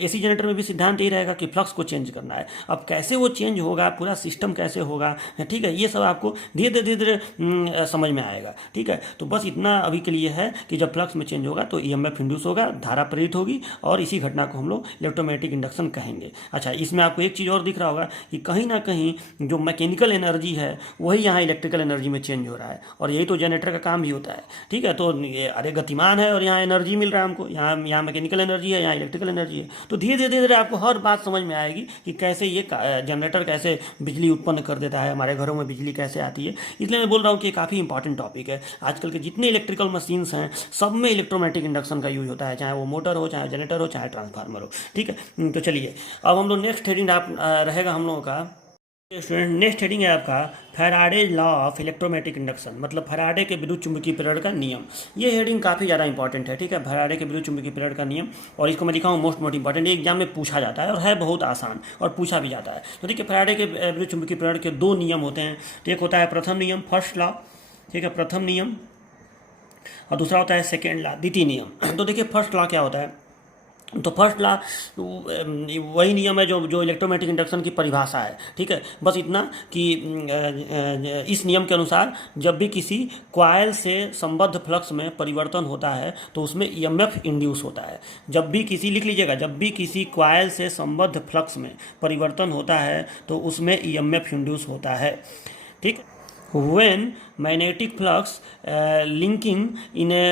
AC जनरेटर में भी सिद्धांत यही रहेगा कि फ्लक्स को चेंज करना है। अब कैसे वो चेंज होगा, पूरा सिस्टम कैसे होगा, ठीक है, ये सब आपको धीरे धीरे धीरे समझ में आएगा। ठीक है, तो बस इतना अभी के लिए है कि जब फ्लक्स में चेंज होगा तो EMF इंड्यूस होगा, धारा प्रेरित होगी, और इसी घटना को हम लोग इलेक्ट्रोमैग्नेटिक इंडक्शन कहेंगे। अच्छा, इसमें आपको एक चीज़ और दिख रहा होगा कि कहीं ना कहीं जो मैकेनिकल एनर्जी है वही यहाँ इलेक्ट्रिकल एनर्जी में चेंज हो रहा है, और यही तो जनरेटर का काम भी होता है। ठीक है, तो अरे गतिमान है और यहाँ एनर्जी मिल रहा है हमको, यहाँ मैकेनिकल एनर्जी है, यहाँ इलेक्ट्रिकल एनर्जी है, तो धीरे धीरे आपको हर बात समझ में आएगी कि कैसे ये जनरेटर कैसे बिजली उत्पन्न कर देता है, हमारे घरों में बिजली कैसे आती है। इसलिए मैं बोल रहा हूँ कि ये काफ़ी इंपॉर्टेंट टॉपिक है। आजकल के जितने इलेक्ट्रिकल मशीन्स हैं सब में इलेक्ट्रोमैग्नेटिक इंडक्शन का यूज होता है, चाहे वो मोटर हो, चाहे जनरेटर हो, चाहे ट्रांसफार्मर हो। ठीक है, तो चलिए अब हम लोग नेक्स्ट हेडिंग आप रहेगा हम लोगों का स्टूडेंट, नेक्स्ट हेडिंग है आपका Faraday law of electromagnetic induction, मतलब फैराडे के विद्युत चुंबकीय प्रेरण का नियम। ये हेडिंग काफ़ी ज़्यादा इंपॉर्टेंट है। ठीक है, फैराडे के विद्युत चुंबकीय प्रेरण का नियम, और इसको मैं लिखा हूँ मोस्ट इंपॉर्टेंट, एग्जाम में पूछा जाता है और है बहुत आसान और पूछा भी जाता है। तो देखिए फैराडे के विद्युत चुंबकीय प्रेरण के दो नियम होते हैं। तो एक होता है प्रथम नियम, फर्स्ट लॉ, ठीक है, प्रथम नियम, और दूसरा होता है सेकेंड लॉ, द्वितीय नियम। तो देखिए फर्स्ट लॉ क्या होता है, तो फर्स्ट लॉ वही नियम है जो इलेक्ट्रोमैग्नेटिक इंडक्शन की परिभाषा है। ठीक है, बस इतना कि इस नियम के अनुसार जब भी किसी कॉइल से संबद्ध फ्लक्स में परिवर्तन होता है तो उसमें EMF इंड्यूस होता है। जब भी किसी, लिख लीजिएगा, जब भी किसी कॉइल से संबद्ध फ्लक्स में परिवर्तन होता है तो उसमें EMF इंड्यूस होता है। ठीक, when magnetic flux linking in a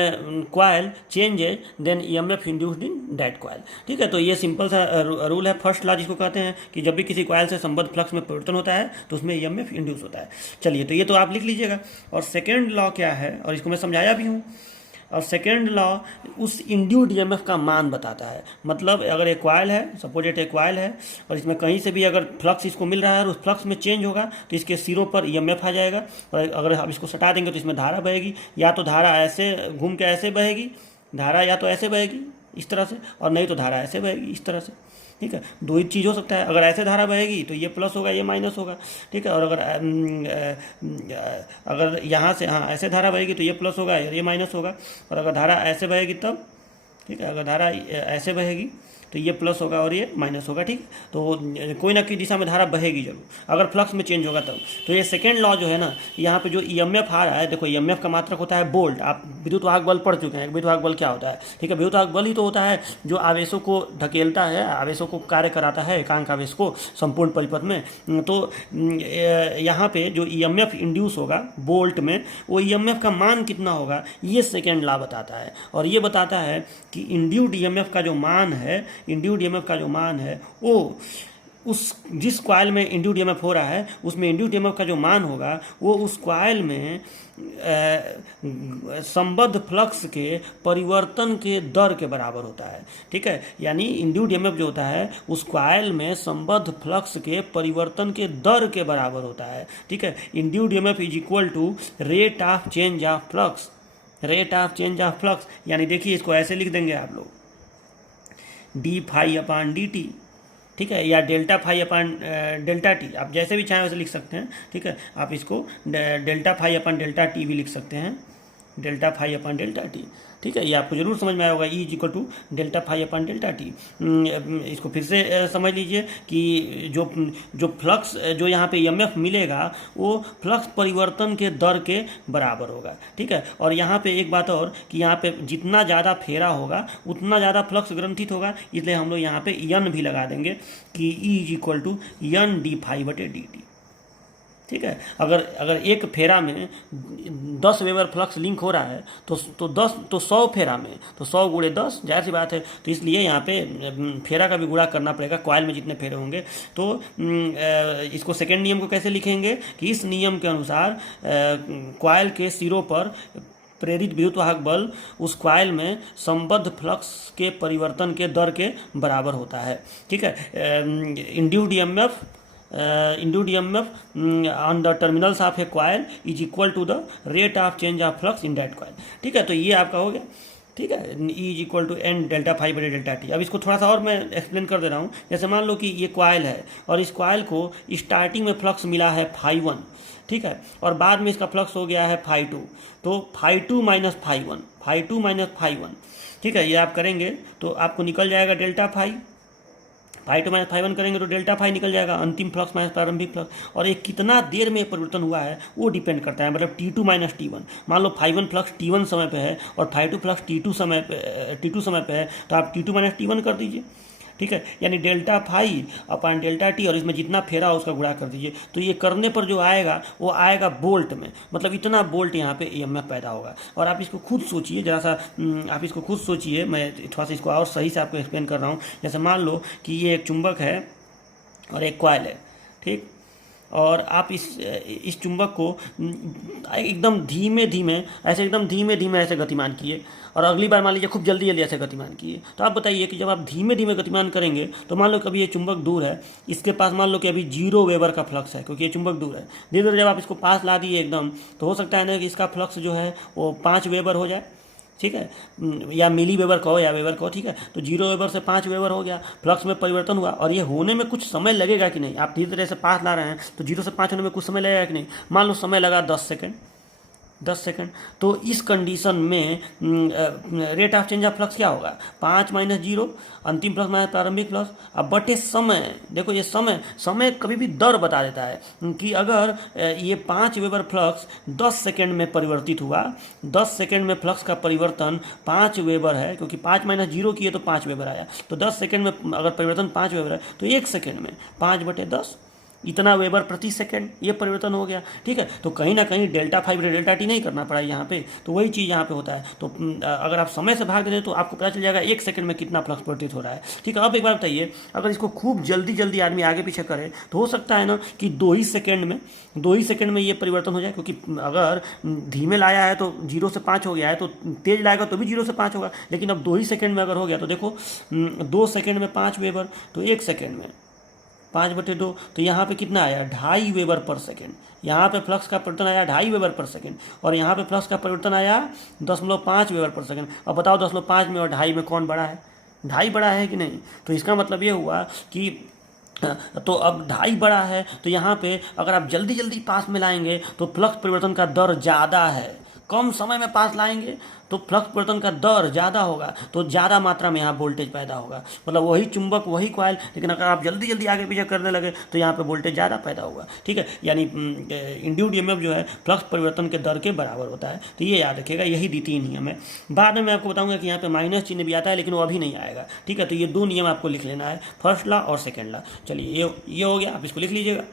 coil changes then EMF induced in that coil। ठीक है, तो ये सिंपल सा रूल है फर्स्ट लॉ, जिसको कहते हैं कि जब भी किसी कॉइल से संबद्ध फ्लक्स में परिवर्तन होता है तो उसमें EMF इंड्यूस होता है। चलिए, तो ये तो आप लिख लीजिएगा। और सेकेंड लॉ क्या है, और इसको मैं समझाया भी हूँ। और सेकेंड लॉ उस इंड्यूस्ड EMF का मान बताता है। मतलब अगर एक कॉइल है, सपोज इट एक कॉइल है, और इसमें कहीं से भी अगर फ्लक्स इसको मिल रहा है और उस फ्लक्स में चेंज होगा तो इसके सिरों पर EMF आ जाएगा, और अगर आप इसको सटा देंगे तो इसमें धारा बहेगी। या तो धारा ऐसे घूम के ऐसे बहेगी, धारा या तो ऐसे बहेगी इस तरह से, और नहीं तो धारा ऐसे बहेगी इस तरह से। ठीक है, दो ही चीज़ हो सकता है, अगर ऐसे धारा बहेगी तो ये प्लस होगा, ये माइनस होगा। ठीक है, और अगर यहाँ से हाँ ऐसे धारा बहेगी तो ये प्लस होगा, ये माइनस होगा। और अगर धारा ऐसे बहेगी तब, ठीक है, अगर धारा ऐसे बहेगी तो ये प्लस होगा और ये माइनस होगा। ठीक, तो कोई ना कोई दिशा में धारा बहेगी जरूर, अगर फ्लक्स में चेंज होगा तब। तो ये सेकेंड लॉ जो है ना, यहाँ पे जो EMF आ रहा है, देखो EMF का मात्रक होता है वोल्ट। आप विद्युत वाहक बल पढ़ चुके हैं, विद्युत वाहक बल क्या होता है। ठीक है, विद्युत वाहक बल ही तो होता है जो आवेशों को धकेलता है, आवेशों को कार्य कराता है, एकांक आवेश को संपूर्ण परिपथ में। तो यहाँ पे जो EMF इंड्यूस होगा वोल्ट में, वो EMF का मान कितना होगा ये सेकेंड लॉ बताता है। और ये बताता है कि इंड्यूस्ड EMF का जो मान है, इंड्यूस्ड EMF का जो मान है वो उस जिस कॉइल में इंड्यूस्ड EMF हो रहा है उसमें इंड्यूस्ड EMF का जो मान होगा वो उस कॉइल में संबद्ध फ्लक्स के परिवर्तन के दर के बराबर होता है। ठीक है, यानी इंड्यूस्ड EMF जो होता है उस कॉइल में संबद्ध फ्लक्स के परिवर्तन के दर के बराबर होता है। ठीक है, induced EMF is equal to rate of change of flux, rate of change of flux. यानी देखिए इसको ऐसे लिख देंगे आप लोग, d∅/dt। ठीक है, या डेल्टा∅/ΔT, आप जैसे भी चाहें वैसे लिख सकते हैं। ठीक है, आप इसको ΔΦ/ΔT भी लिख सकते हैं, delta phi upon delta t. ठीक है, ये आपको जरूर समझ में आया होगा, E is equal to delta phi upon delta t. इसको फिर से समझ लीजिए कि जो फ्लक्स जो यहाँ पे ईएमएफ मिलेगा वो फ्लक्स परिवर्तन के दर के बराबर होगा। ठीक है, और यहाँ पे एक बात और कि यहाँ पे जितना ज़्यादा फेरा होगा उतना ज़्यादा फ्लक्स ग्रंथित होगा, इसलिए हम लोग यहाँ पे एन भी लगा देंगे कि E is equal to n d phi बटे डी टी। ठीक है, अगर एक फेरा में 10 वेबर फ्लक्स लिंक हो रहा है तो 100 फेरा में तो 100 गुणे 10, जाहिर सी बात है। तो इसलिए यहाँ पे फेरा का भी गुणा करना पड़ेगा कॉइल में जितने फेरे होंगे। तो इसको सेकेंड नियम को कैसे लिखेंगे कि इस नियम के अनुसार कॉइल के सिरों पर प्रेरित विद्युत वाहक बल उस कॉइल में संबद्ध फ्लक्स के परिवर्तन के दर के बराबर होता है। ठीक है, induced EMF on the terminals of a coil is equal to the rate of change of flux in that coil। ठीक है, तो ये आपका हो गया। ठीक है, E is equal to n delta phi बटे डेल्टा टी। अब इसको थोड़ा सा और मैं एक्सप्लेन कर दे रहा हूँ। जैसे मान लो कि ये कॉइल है और इस कॉइल को स्टार्टिंग में फ्लक्स मिला है फाई 1, ठीक है, और बाद में इसका फ्लक्स हो गया है फाई 2, तो phi 2 minus phi 1, phi 2 minus phi 1। ठीक है, ये आप करेंगे तो आपको निकल जाएगा delta phi, phi 2 minus phi 1 करेंगे तो डेल्टा फाई निकल जाएगा, अंतिम फ्लक्स माइनस प्रारंभिक फ्लक्स। और ये कितना देर में परिवर्तन हुआ है वो डिपेंड करता है, मतलब T2 माइनस T1। मान लो फाई 1 फ्लक्स T1 समय पे है और फाई 2 फ्लक्स T2 समय पे है, तो आप T2 माइनस T1 कर दीजिए। ठीक है, यानी delta phi upon delta T और इसमें जितना फेरा हो उसका गुणा कर दीजिए। तो ये करने पर जो आएगा वो आएगा वोल्ट में, मतलब इतना वोल्ट यहाँ पे ईएमएफ पैदा होगा। और आप इसको खुद सोचिए, जरा सा आप इसको खुद सोचिए, मैं थोड़ा सा इसको और सही से आपको एक्सप्लेन कर रहा हूँ। जैसे मान लो कि ये एक चुंबक है और एक कॉइल है, ठीक, और आप इस चुंबक को एकदम धीमे धीमे ऐसे गतिमान किए और अगली बार मान लीजिए खूब जल्दी जल्दी ऐसे गतिमान किए। तो आप बताइए कि जब आप धीमे धीमे गतिमान करेंगे तो मान लो कभी ये चुंबक दूर है, इसके पास मान लो कि अभी 0 वेबर का फ्लक्स है क्योंकि ये चुंबक दूर है। धीरे धीरे जब आप इसको पास ला दिए एकदम, तो हो सकता है ना कि इसका फ्लक्स जो है वो 5 वेबर हो जाए। ठीक है, या मिली वेबर कहो या वेबर कहो। ठीक है, तो 0 वेबर से 5 वेबर हो गया, फ्लक्स में परिवर्तन हुआ। और ये होने में कुछ समय लगेगा कि नहीं, आप धीरे धीरे से पास ला रहे हैं तो 0 से 5 होने में कुछ समय लगेगा कि नहीं। मान लो समय लगा 10 सेकंड, तो इस कंडीशन में rate of change of flux क्या होगा, 5 माइनस 0 अंतिम फ्लक्स माइनस प्रारंभिक फ्लक्स। अब बटे समय, देखो ये समय कभी भी दर बता देता है कि अगर ये 5 वेबर फ्लक्स 10 सेकेंड में परिवर्तित हुआ, 10 सेकेंड में फ्लक्स का परिवर्तन 5 वेबर है, क्योंकि 5 माइनस 0 किए तो 5 वेबर आया, तो 10 सेकेंड में अगर परिवर्तन 5 वेबर है तो 1 सेकेंड में 5/10 इतना वेबर प्रति सेकंड ये परिवर्तन हो गया। ठीक है, तो कहीं ना कहीं डेल्टा फाई बटे डेल्टा टी नहीं करना पड़ा यहाँ पे, तो वही चीज़ यहाँ पे होता है। तो अगर आप समय से भाग दें तो आपको पता चल जाएगा 1 सेकंड में कितना फ्लक्स परिवर्तित हो रहा है। ठीक है, अब एक बार बताइए, अगर इसको खूब जल्दी जल्दी आदमी आगे पीछे करे तो हो सकता है ना कि 2 ही सेकंड में ये परिवर्तन हो जाए, क्योंकि अगर धीमे लाया है तो 0 से 5 हो गया है, तो तेज लाएगा तो भी 0 से 5 होगा। लेकिन अब 2 ही सेकंड में अगर हो गया तो देखो 2 सेकंड में 5 वेबर, तो 1 सेकंड में 5/2, तो यहाँ पे कितना आया 2.5 वेबर पर सेकेंड। यहाँ पे फ्लक्स का परिवर्तन आया 2.5 वेबर पर सेकेंड और यहाँ पे फ्लक्स का परिवर्तन आया 0.5 वेबर पर सेकेंड। अब बताओ 0.5 में और 2.5 में कौन बड़ा है, 2.5 बड़ा है कि नहीं। तो इसका मतलब ये हुआ कि तो अब 2.5 बड़ा है, तो यहाँ पे अगर आप जल्दी जल्दी पास में लाएंगे तो फ्लक्स परिवर्तन का दर ज़्यादा है। कम समय में पास लाएंगे तो फ्लक्स परिवर्तन का दर ज़्यादा होगा, तो ज़्यादा मात्रा में यहाँ वोल्टेज पैदा होगा। मतलब वही चुंबक वही कॉइल, लेकिन अगर आप जल्दी जल्दी आगे पीछे करने लगे तो यहाँ पे वोल्टेज ज़्यादा पैदा होगा। ठीक है, यानी इंड्यूस्ड ईएमएफ जो है फ्लक्स परिवर्तन के दर के बराबर होता है। तो ये याद रखिएगा, यही द्वितीय नियम है। बाद में मैं आपको बताऊँगा कि यहाँ पे माइनस चिन्ह भी आता है, लेकिन वो अभी नहीं आएगा। ठीक है, तो ये 2 नियम आपको लिख लेना है, फर्स्ट लॉ और सेकेंड लॉ। चलिए ये हो गया, आप इसको लिख लीजिएगा।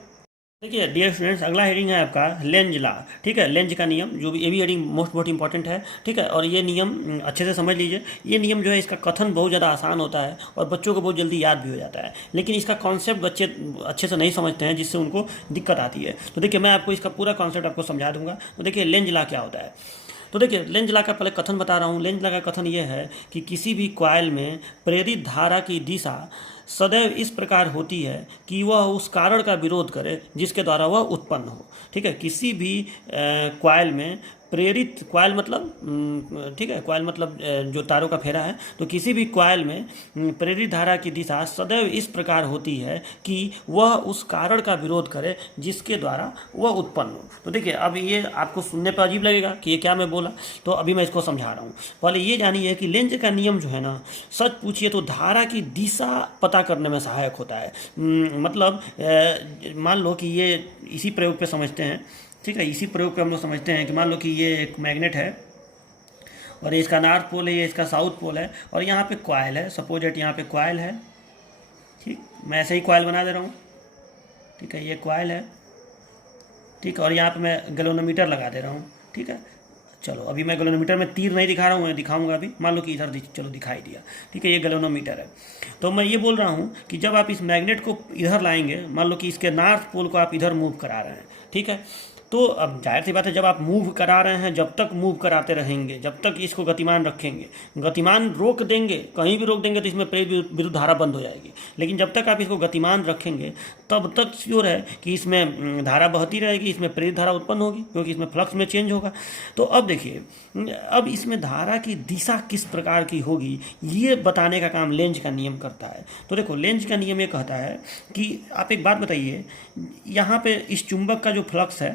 देखिए डियर स्टूडेंट्स, अगला हेडिंग है आपका लेंज लॉ। ठीक है, लेंज का नियम, जो भी ये भी हेडिंग बहुत इंपॉर्टेंट है। ठीक है, और ये नियम अच्छे से समझ लीजिए। ये नियम जो है इसका कथन बहुत ज़्यादा आसान होता है और बच्चों को बहुत जल्दी याद भी हो जाता है, लेकिन इसका कॉन्सेप्ट बच्चे अच्छे से नहीं समझते हैं, जिससे उनको दिक्कत आती है। तो देखिए मैं आपको इसका पूरा कॉन्सेप्ट आपको समझा दूंगा। तो देखिए लेंज लॉ क्या होता है। तो देखिए लेंज लॉ का पहले कथन बता रहा हूँ। लेंज लॉ का कथन ये है कि किसी भी कॉइल में प्रेरित धारा की दिशा सदैव इस प्रकार होती है कि वह उस कारण का विरोध करे जिसके द्वारा वह उत्पन्न हो। ठीक है, किसी भी कॉइल में प्रेरित कॉइल मतलब ठीक है, कॉइल मतलब जो तारों का फेरा है, तो किसी भी कॉइल में प्रेरित धारा की दिशा सदैव इस प्रकार होती है कि वह उस कारण का विरोध करे जिसके द्वारा वह उत्पन्न हो। तो देखिए अब ये आपको सुनने पर अजीब लगेगा कि ये क्या मैं बोला, तो अभी मैं इसको समझा रहा हूँ। पहले ये जानिए कि लेंज का नियम जो है ना, सच पूछिए तो धारा की दिशा पता करने में सहायक होता है। मतलब मान लो कि ये इसी प्रयोग पे समझते हैं, ठीक है, इसी प्रयोग पे हम लोग समझते हैं कि मान लो कि ये एक मैग्नेट है और ये इसका नॉर्थ पोल है, ये इसका साउथ पोल है, और यहाँ पे कॉइल है, सपोज एट यहाँ पे कॉइल है, ठीक, मैं ऐसे ही कॉइल बना दे रहा हूँ, ठीक है, ये कॉइल है, ठीक, और यहाँ पे मैं गैल्वेनोमीटर लगा दे रहा हूँ, ठीक है। चलो अभी मैं गैल्वेनोमीटर में तीर नहीं दिखा रहा हूँ, मैं दिखाऊंगा अभी। मान लो कि इधर चलो दिखाई दिया, ठीक है, ये गैल्वेनोमीटर है। तो मैं ये बोल रहा हूँ कि जब आप इस मैग्नेट को इधर लाएंगे, मान लो कि इसके नॉर्थ पोल को आप इधर मूव करा रहे हैं, ठीक है, तो अब जाहिर सी बात है, जब आप मूव करा रहे हैं, जब तक मूव कराते रहेंगे, जब तक इसको गतिमान रखेंगे, गतिमान रोक देंगे, कहीं भी रोक देंगे तो इसमें प्रेरित विद्युत धारा बंद हो जाएगी। लेकिन जब तक आप इसको गतिमान रखेंगे तब तक श्योर है कि इसमें धारा बहती रहेगी, इसमें प्रेरित धारा उत्पन्न होगी, क्योंकि इसमें फ्लक्स में चेंज होगा। तो अब देखिए, अब इसमें धारा की दिशा किस प्रकार की होगी ये बताने का काम लेंज का नियम करता है। तो देखो लेंज का नियम ये कहता है कि आप एक बात बताइए, यहाँ पे इस चुंबक का जो फ्लक्स है,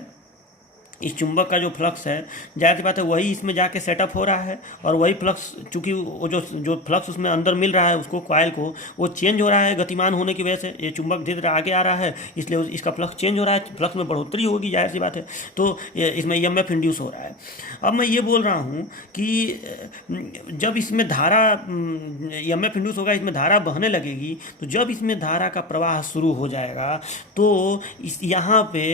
इस चुंबक का जो फ्लक्स है, जाहिर सी बात है वही इसमें जाके सेटअप हो रहा है, और वही फ्लक्स चूंकि वो जो फ्लक्स उसमें अंदर मिल रहा है उसको, कॉइल को, वो चेंज हो रहा है गतिमान होने की वजह से। ये चुंबक धीरे धीरे आगे आ रहा है, इसलिए इसका फ्लक्स चेंज हो रहा है, फ्लक्स में बढ़ोतरी होगी, जाहिर सी बात है, तो इसमें EMF इंड्यूस हो रहा है। अब मैं ये बोल रहा हूँ कि जब इसमें धारा EMF इंड्यूस होगा, इसमें धारा बहने लगेगी, तो जब इसमें धारा का प्रवाह शुरू हो जाएगा तो इस यहाँ पे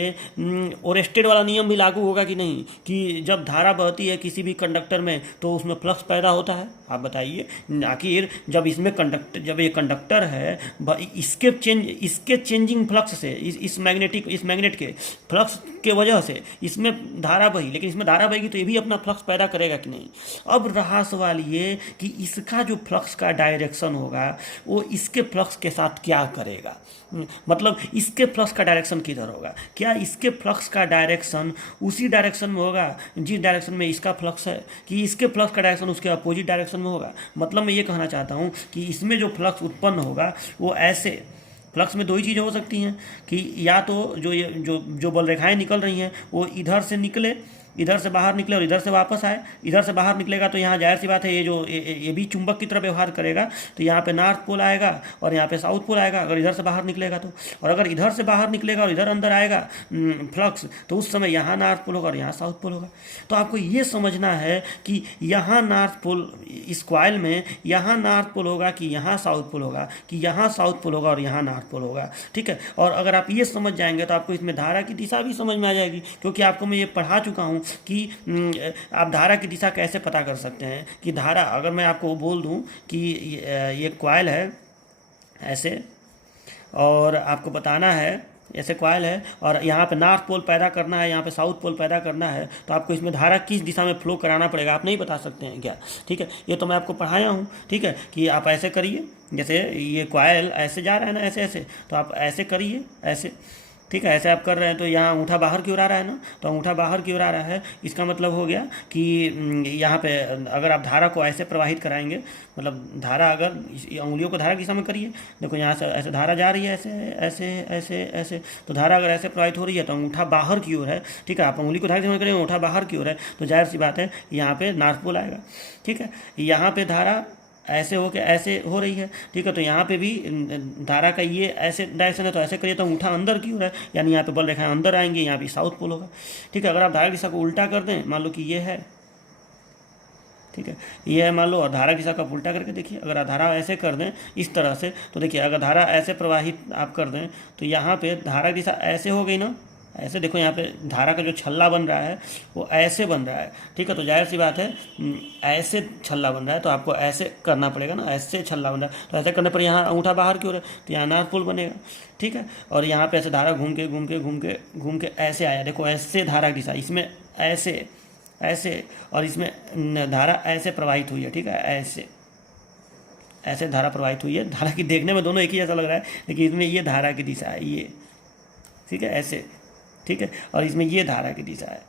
ओरेस्टेड वाला नियम भी लागू होगा कि नहीं, कि जब धारा बहती है किसी भी कंडक्टर में तो उसमें फ्लक्स पैदा होता है। आप बताइए, आखिर जब इसमें कंडक्टर, जब ये कंडक्टर है, इसके चेंजिंग फ्लक्स से, इस मैग्नेट के फ्लक्स के वजह से इसमें धारा बही, लेकिन इसमें धारा बहेगी तो ये भी अपना फ्लक्स पैदा करेगा कि नहीं। अब रहा सवाल ये कि इसका जो फ्लक्स का डायरेक्शन होगा वो इसके फ्लक्स के साथ क्या करेगा, मतलब इसके फ्लक्स का डायरेक्शन किधर होगा। क्या इसके फ्लक्स का डायरेक्शन उसी डायरेक्शन में होगा जिस डायरेक्शन में इसका फ्लक्स है, कि इसके फ्लक्स का डायरेक्शन उसके अपोजिट डायरेक्शन में होगा। मतलब मैं ये कहना चाहता हूँ कि इसमें जो फ्लक्स उत्पन्न होगा वो ऐसे, फ्लक्स में दो ही चीज़ें हो सकती हैं, कि या तो जो बल रेखाएं निकल रही हैं वो इधर से निकले, इधर से बाहर निकले और इधर से वापस आए। इधर से बाहर निकलेगा तो यहाँ जाहिर सी बात है ये भी चुंबक की तरह व्यवहार करेगा, तो यहाँ पे नॉर्थ पोल आएगा और यहाँ पे साउथ पोल आएगा, अगर इधर से बाहर निकलेगा तो। और अगर इधर से बाहर निकलेगा और इधर अंदर आएगा फ्लक्स, तो उस समय यहाँ नॉर्थ पोल होगा और यहाँ साउथ पोल होगा। तो आपको ये समझना है कि यहाँ नॉर्थ पोल, इस कॉइल में यहाँ नॉर्थ पोल होगा कि यहाँ साउथ पोल होगा, कि यहाँ साउथ पोल होगा और यहाँ नॉर्थ पोल होगा, ठीक है। और अगर आप ये समझ जाएंगे तो आपको इसमें धारा की दिशा भी समझ में आ जाएगी, क्योंकि आपको मैं ये पढ़ा चुका हूँ कि आप धारा की दिशा कैसे पता कर सकते हैं। कि धारा, अगर मैं आपको बोल दूं कि ये कॉइल है ऐसे, और आपको बताना है ऐसे कॉइल है और यहाँ पे नॉर्थ पोल पैदा करना है, यहाँ पे साउथ पोल पैदा करना है, तो आपको इसमें धारा किस दिशा में फ्लो कराना पड़ेगा, आप नहीं बता सकते हैं क्या, ठीक है। ये तो मैं आपको पढ़ाया हूँ, ठीक है, कि आप ऐसे करिए, जैसे ये कॉइल ऐसे जा रहा है ना, ऐसे ऐसे, तो आप ऐसे करिए, ऐसे, ठीक है, ऐसे आप कर रहे हैं तो यहाँ अंगूठा बाहर की ओर आ रहा है ना, तो अंगूठा बाहर की ओर आ रहा है, इसका मतलब हो गया कि यहाँ पे अगर आप धारा को ऐसे प्रवाहित कराएंगे, मतलब धारा, अगर उंगलियों को धारा की दिशा में करिए, देखो यहाँ से ऐसे धारा जा रही है, ऐसे ऐसे ऐसे ऐसे, तो धारा अगर ऐसे प्रवाहित हो रही है तो अंगूठा बाहर की ओर है, ठीक है। आप उंगली को धारा की दिशा में करेंगे, अंगूठा बाहर की ओर है, तो जाहिर सी बात है यहाँ पे नॉर्थ पोल आएगा, ठीक है। यहाँ पे धारा ऐसे हो के ऐसे हो रही है, ठीक है, तो यहाँ पे भी धारा का ये ऐसे डायरेक्शन है, तो ऐसे करिए तो अंगूठा अंदर की ओर है, यानी यहाँ पे बल रेखाएं अंदर आएंगी, यहाँ भी साउथ पोल होगा, ठीक है। अगर आप धारा की दिशा को उल्टा कर दें, मान लो कि ये है, ठीक है, ये है मान लो, और धारा की दिशा का उल्टा करके देखिए, अगर धारा ऐसे कर दें इस तरह से, तो देखिए अगर धारा ऐसे प्रवाहित आप कर दें तो यहाँ पे धारा की दिशा ऐसे हो गई ना, ऐसे देखो यहाँ पे धारा का जो छल्ला बन रहा है वो ऐसे बन रहा है, ठीक है। तो जाहिर सी बात है ऐसे छल्ला बन रहा है तो आपको ऐसे करना पड़ेगा ना, ऐसे छल्ला बन रहा है तो ऐसे करने पर यहाँ अंगूठा बाहर की ओर है तो यहाँ नॉर्थ पोल बनेगा, ठीक है। और यहाँ पे ऐसे धारा घूम के ऐसे आया, देखो ऐसे धारा की दिशा, इसमें ऐसे ऐसे, और इसमें धारा ऐसे प्रवाहित हुई है, ठीक है, ऐसे ऐसे धारा प्रवाहित हुई है। धारा की देखने में दोनों एक ही जैसा लग रहा है, लेकिन इसमें ये धारा की दिशा है, ये, ठीक है, ऐसे, ठीक है, और इसमें ये धारा की दिशा है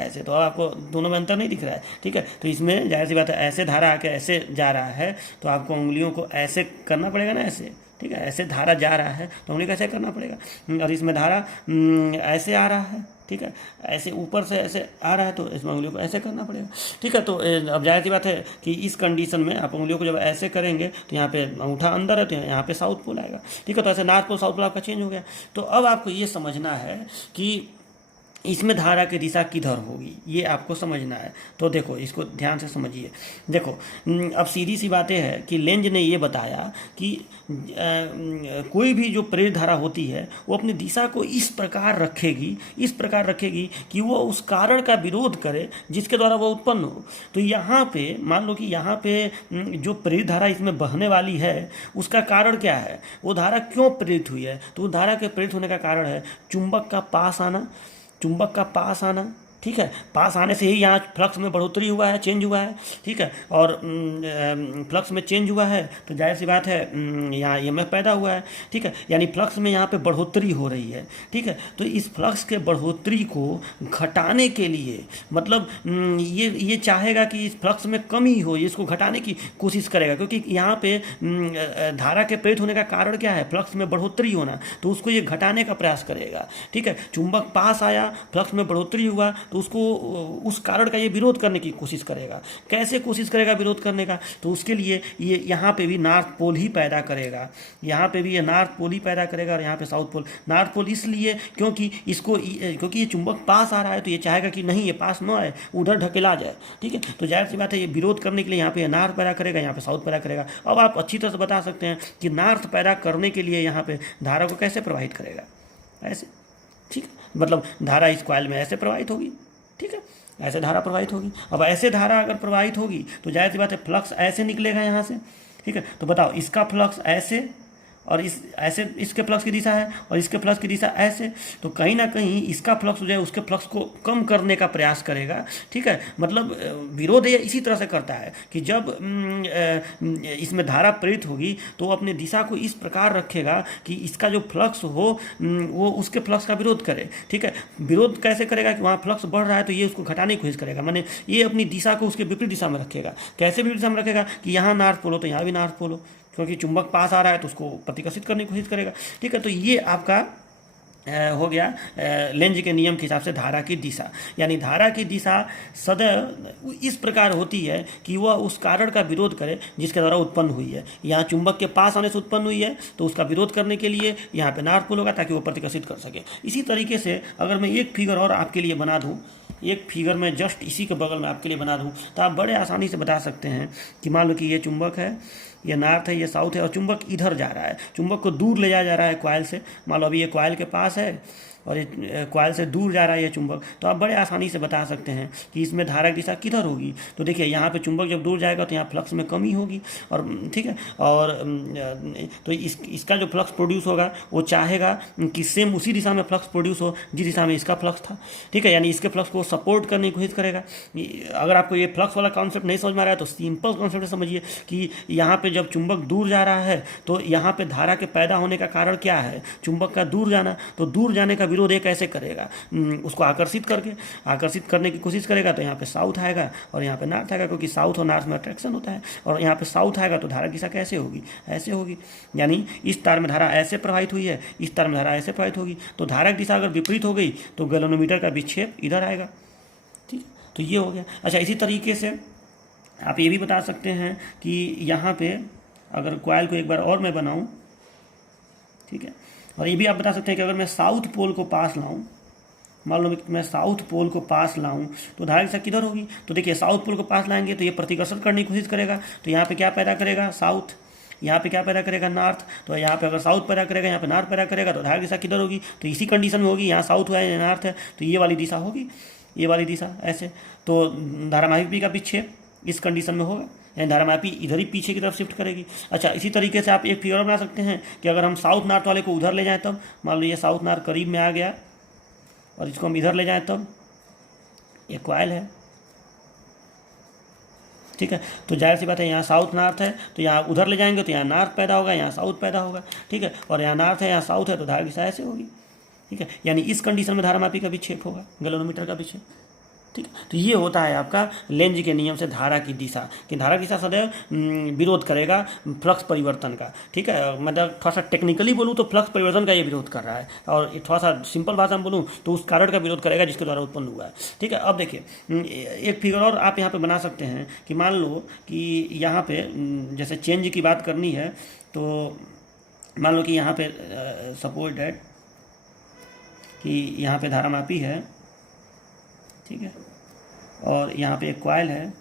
ऐसे। तो अब आपको दोनों में अंतर नहीं दिख रहा है, ठीक है। तो इसमें जाहिर सी बात है ऐसे धारा आके ऐसे जा रहा है तो आपको उंगलियों को ऐसे करना पड़ेगा ना, ऐसे, ठीक है। ऐसे धारा जा रहा है तो उंगली को ऐसे करना पड़ेगा। और इसमें धारा ऐसे आ रहा है, ठीक है, ऐसे ऊपर से ऐसे आ रहा है तो इसमें उंगलियों को ऐसे करना पड़ेगा, ठीक है। तो अब जाहिर सी बात है कि इस कंडीशन में आप उंगलियों को जब ऐसे करेंगे तो यहाँ पे अंगूठा अंदर है तो यहाँ पे साउथ पोल आएगा, ठीक है। तो ऐसे नॉर्थ पोल साउथ पोल आपका चेंज हो गया। तो अब आपको ये समझना है कि इसमें धारा की दिशा किधर होगी, ये आपको समझना है। तो देखो इसको ध्यान से समझिए। देखो अब सीधी सी बातें है कि लेंज ने ये बताया कि कोई भी जो प्रेरित धारा होती है वो अपनी दिशा को इस प्रकार रखेगी कि वो उस कारण का विरोध करे जिसके द्वारा वो उत्पन्न हो। तो यहाँ पे मान लो कि यहाँ पे जो प्रेरित धारा इसमें बहने वाली है उसका कारण क्या है, वो धारा क्यों प्रेरित हुई है। तो उस धारा के प्रेरित होने का कारण है चुंबक का पास आना, ठीक है। पास आने से ही यहाँ फ्लक्स में बढ़ोतरी हुआ है, चेंज हुआ है, ठीक है। और फ्लक्स में चेंज हुआ है तो जाहिर सी बात है यहाँ ईएमएफ पैदा हुआ है, ठीक है। यानी फ्लक्स में यहाँ पे बढ़ोतरी हो रही है, ठीक है। तो इस फ्लक्स के बढ़ोतरी को घटाने के लिए मतलब ये चाहेगा कि इस फ्लक्स में कमी हो, इसको घटाने की कोशिश करेगा, क्योंकि यहाँ पे धारा के प्रेरित होने का कारण क्या है, फ्लक्स में बढ़ोतरी होना, तो उसको ये घटाने का प्रयास करेगा, ठीक है। चुंबक पास आया, फ्लक्स में बढ़ोतरी हुआ तो उसको उस कारण का ये विरोध करने की कोशिश करेगा। कैसे कोशिश करेगा विरोध करने का, तो उसके लिए ये यहाँ पे भी नॉर्थ पोल ही पैदा करेगा, यहाँ पे भी ये नॉर्थ पोल ही पैदा करेगा और यहाँ पे साउथ पोल। नॉर्थ पोल इसलिए क्योंकि ये चुंबक पास आ रहा है तो ये चाहेगा कि नहीं ये पास न आए, उधर ढकेला जाए, ठीक है। तो जाहिर सी बात है ये विरोध करने के लिए यहाँ पे नॉर्थ पैदा करेगा, यहाँ पे साउथ पैदा करेगा। अब आप अच्छी तरह से बता सकते हैं कि नॉर्थ पैदा करने के लिए यहाँ पे धारा को कैसे प्रवाहित करेगा, ऐसे, ठीक है। मतलब धारा इस कॉइल में ऐसे प्रवाहित होगी, ठीक है, ऐसे धारा प्रवाहित होगी। अब ऐसे धारा अगर प्रवाहित होगी तो जाहिर सी बात है फ्लक्स ऐसे निकलेगा यहाँ से, ठीक है। तो बताओ इसका फ्लक्स ऐसे और ऐसे इसके फ्लक्स की दिशा है और इसके फ्लक्स की दिशा ऐसे, तो कहीं ना कहीं इसका फ्लक्स जो है उसके फ्लक्स को कम करने का प्रयास करेगा, ठीक है। मतलब विरोध ये इसी तरह से करता है कि जब इसमें धारा प्रेरित होगी तो वो अपने दिशा को इस प्रकार रखेगा कि इसका जो फ्लक्स हो वो उसके फ्लक्स का विरोध करे, ठीक है। विरोध कैसे करेगा कि वहाँ फ्लक्स बढ़ रहा है तो ये उसको घटाने की कोशिश करेगा, माने ये अपनी दिशा को उसके विपरीत दिशा में रखेगा। कैसे विपरीत दिशा में रखेगा कि यहाँ नॉर्थ पोल हो तो यहाँ भी नॉर्थ पोल हो, क्योंकि चुंबक पास आ रहा है तो उसको प्रतिकर्षित करने की कोशिश करेगा, ठीक है। तो ये आपका हो गया लेंज के नियम के हिसाब से धारा की दिशा। यानी धारा की दिशा सदैव इस प्रकार होती है कि वह उस कारण का विरोध करे जिसके द्वारा उत्पन्न हुई है। यहाँ चुंबक के पास आने से उत्पन्न हुई है तो उसका विरोध करने के लिए यहाँ पे नॉर्थ पोल होगा ताकि वो प्रतिकर्षित कर सके। इसी तरीके से अगर मैं एक फिगर और आपके लिए बना दूँ, एक फिगर में जस्ट इसी के बगल में आपके लिए बना दूँ तो आप बड़े आसानी से बता सकते हैं कि मान लो कि ये चुंबक है, ये नॉर्थ है, ये साउथ है और चुंबक इधर जा रहा है, चुंबक को दूर ले जाया जा रहा है कॉइल से। मान लो अभी ये कॉइल के पास है और ये कॉइल से दूर जा रहा है ये चुंबक, तो आप बड़े आसानी से बता सकते हैं कि इसमें धारा की दिशा किधर होगी। तो देखिए यहाँ पे चुंबक जब दूर जाएगा तो यहाँ फ्लक्स में कमी होगी, और ठीक है, और तो इसका जो फ्लक्स प्रोड्यूस होगा वो चाहेगा कि सेम उसी दिशा में फ्लक्स प्रोड्यूस हो जिस दिशा में इसका फ्लक्स था, ठीक है। यानी इसके फ्लक्स को सपोर्ट करने की कोशिश करेगा। अगर आपको ये फ्लक्स वाला कॉन्सेप्ट नहीं समझ में आ रहा है तो सिंपल कॉन्सेप्ट समझिए कि यहाँ पे जब चुंबक दूर जा रहा है तो यहाँ पे धारा के पैदा होने का कारण क्या है, चुंबक का दूर जाना। तो दूर जाने का विरोध एक कैसे करेगा, उसको आकर्षित करने की कोशिश करेगा। तो यहाँ पे साउथ आएगा और यहाँ पे नॉर्थ आएगा, क्योंकि साउथ और नॉर्थ में अट्रैक्शन होता है। और यहाँ पे साउथ आएगा तो धारा की दिशा कैसे होगी, ऐसे होगी। यानी इस तार में धारा ऐसे प्रवाहित हुई है, इस तार में धारा ऐसे प्रवाहित होगी, तो धारा की दिशा अगर विपरीत हो गई तो गैल्वेनोमीटर का विक्षेप इधर आएगा, ठीक। तो ये हो गया। अच्छा, इसी तरीके से आप ये भी बता सकते हैं कि यहाँ पे अगर कॉइल को एक बार और मैं बनाऊँ, ठीक है, और ये भी आप बता सकते हैं कि अगर मैं साउथ पोल को पास लाऊं, मान लो मैं साउथ पोल को पास लाऊं तो धारा की दिशा किधर होगी। तो देखिए साउथ पोल को पास लाएंगे तो ये प्रतिकर्षण करने की कोशिश करेगा, तो यहाँ पे क्या पैदा करेगा, साउथ। यहाँ पे क्या पैदा करेगा, नॉर्थ। तो यहाँ पे अगर साउथ पैदा करेगा, यहाँ पे नॉर्थ पैदा करेगा, तो धारा की दिशा किधर होगी, तो इसी कंडीशन में होगी। यहाँ साउथ हुआ है, नॉर्थ है, तो ये वाली दिशा होगी, ये वाली दिशा ऐसे। तो धारामापी का विक्षेप इस कंडीशन में होगा, यानी धारामापी इधर ही पीछे की तरफ शिफ्ट करेगी। अच्छा, इसी तरीके से आप एक फिगर बना सकते हैं कि अगर हम साउथ नॉर्थ वाले को उधर ले जाएं तब, मान लो ये साउथ नॉर्थ करीब में आ गया और इसको हम इधर ले जाएं तब, ये कॉइल है, ठीक है। तो जाहिर सी बात है यहाँ साउथ नॉर्थ है तो यहाँ उधर ले जाएंगे तो यहाँ नॉर्थ पैदा होगा, यहाँ साउथ पैदा होगा, ठीक है। और यहाँ नॉर्थ है, यहाँ साउथ है, तो धारा की दिशा ऐसे होगी, ठीक है। यानी इस कंडीशन में धारामापी का विक्षेप होगा, गैल्वेनोमीटर का विक्षेप, ठीक है। तो ये होता है आपका लेंज के नियम से धारा की दिशा, कि धारा की दिशा सदैव विरोध करेगा फ्लक्स परिवर्तन का। ठीक है, मतलब थोड़ा सा टेक्निकली बोलूँ तो फ्लक्स परिवर्तन का ये विरोध कर रहा है, और थोड़ा सा सिंपल भाषा में बोलूँ तो उस कारण का विरोध करेगा जिसके द्वारा उत्पन्न हुआ है। ठीक है, अब देखिए एक फिगर और आप यहाँ पे बना सकते हैं कि मान लो कि यहाँ पे जैसे चेंज की बात करनी है, तो मान लो कि यहाँ पे सपोज डैट कि यहाँ पे धारा मापी है, ठीक है, और यहाँ पे एक कॉइल है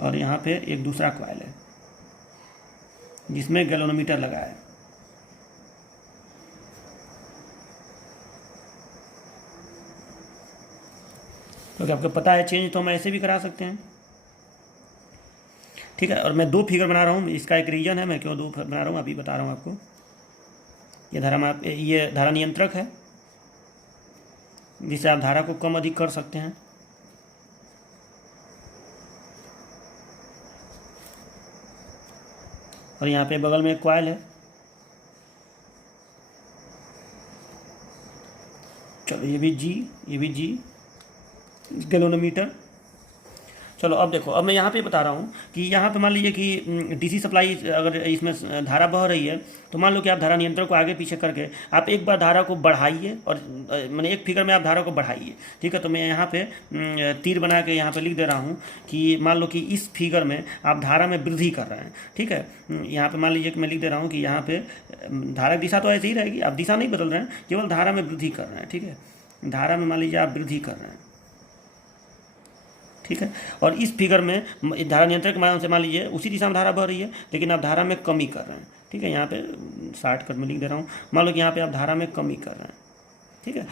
और यहाँ पे एक दूसरा कॉइल है जिसमें गैल्वेनोमीटर लगा है। क्योंकि आपको पता है चेंज तो हम ऐसे भी करा सकते हैं। ठीक है, और मैं दो फिगर बना रहा हूँ, इसका एक रीजन है, मैं क्यों दो बना रहा हूँ अभी बता रहा हूँ आपको। ये धारा नियंत्रक है जिससे आप धारा को कम अधिक कर सकते हैं। और यहाँ पे बगल में एक कॉइल है। चलो ये भी जी गैल्वेनोमीटर। चलो अब देखो, अब मैं यहाँ पे बता रहा हूँ कि यहाँ पे मान लीजिए कि डीसी सप्लाई अगर इसमें धारा बह रही है, तो मान लो कि आप धारा नियंत्रण को आगे पीछे करके आप एक बार धारा को बढ़ाइए, और मैंने एक फिगर में आप धारा को बढ़ाइए। ठीक है, तो मैं यहाँ पे तीर बना के यहाँ पे लिख दे रहा हूँ कि मान लो कि इस फिगर में आप धारा में वृद्धि कर रहे हैं। ठीक है, यहाँ पे मान लीजिए कि मैं लिख दे रहा हूँ कि यहाँ पे धारा की दिशा तो ऐसे ही रहेगी, आप दिशा नहीं बदल रहे हैं, केवल धारा में वृद्धि कर रहे हैं। ठीक है, धारा में मान लीजिए आप वृद्धि कर रहे हैं। ठीक है, और इस फिगर में धारा नियंत्रक के माध्यम से मान लीजिए उसी दिशा में धारा बह रही है, लेकिन आप धारा में कमी कर रहे हैं। ठीक है, यहाँ पे शॉर्टकट में लिख दे रहा हूँ, मान लो कि यहाँ पे आप धारा में कमी कर रहे हैं। ठीक है,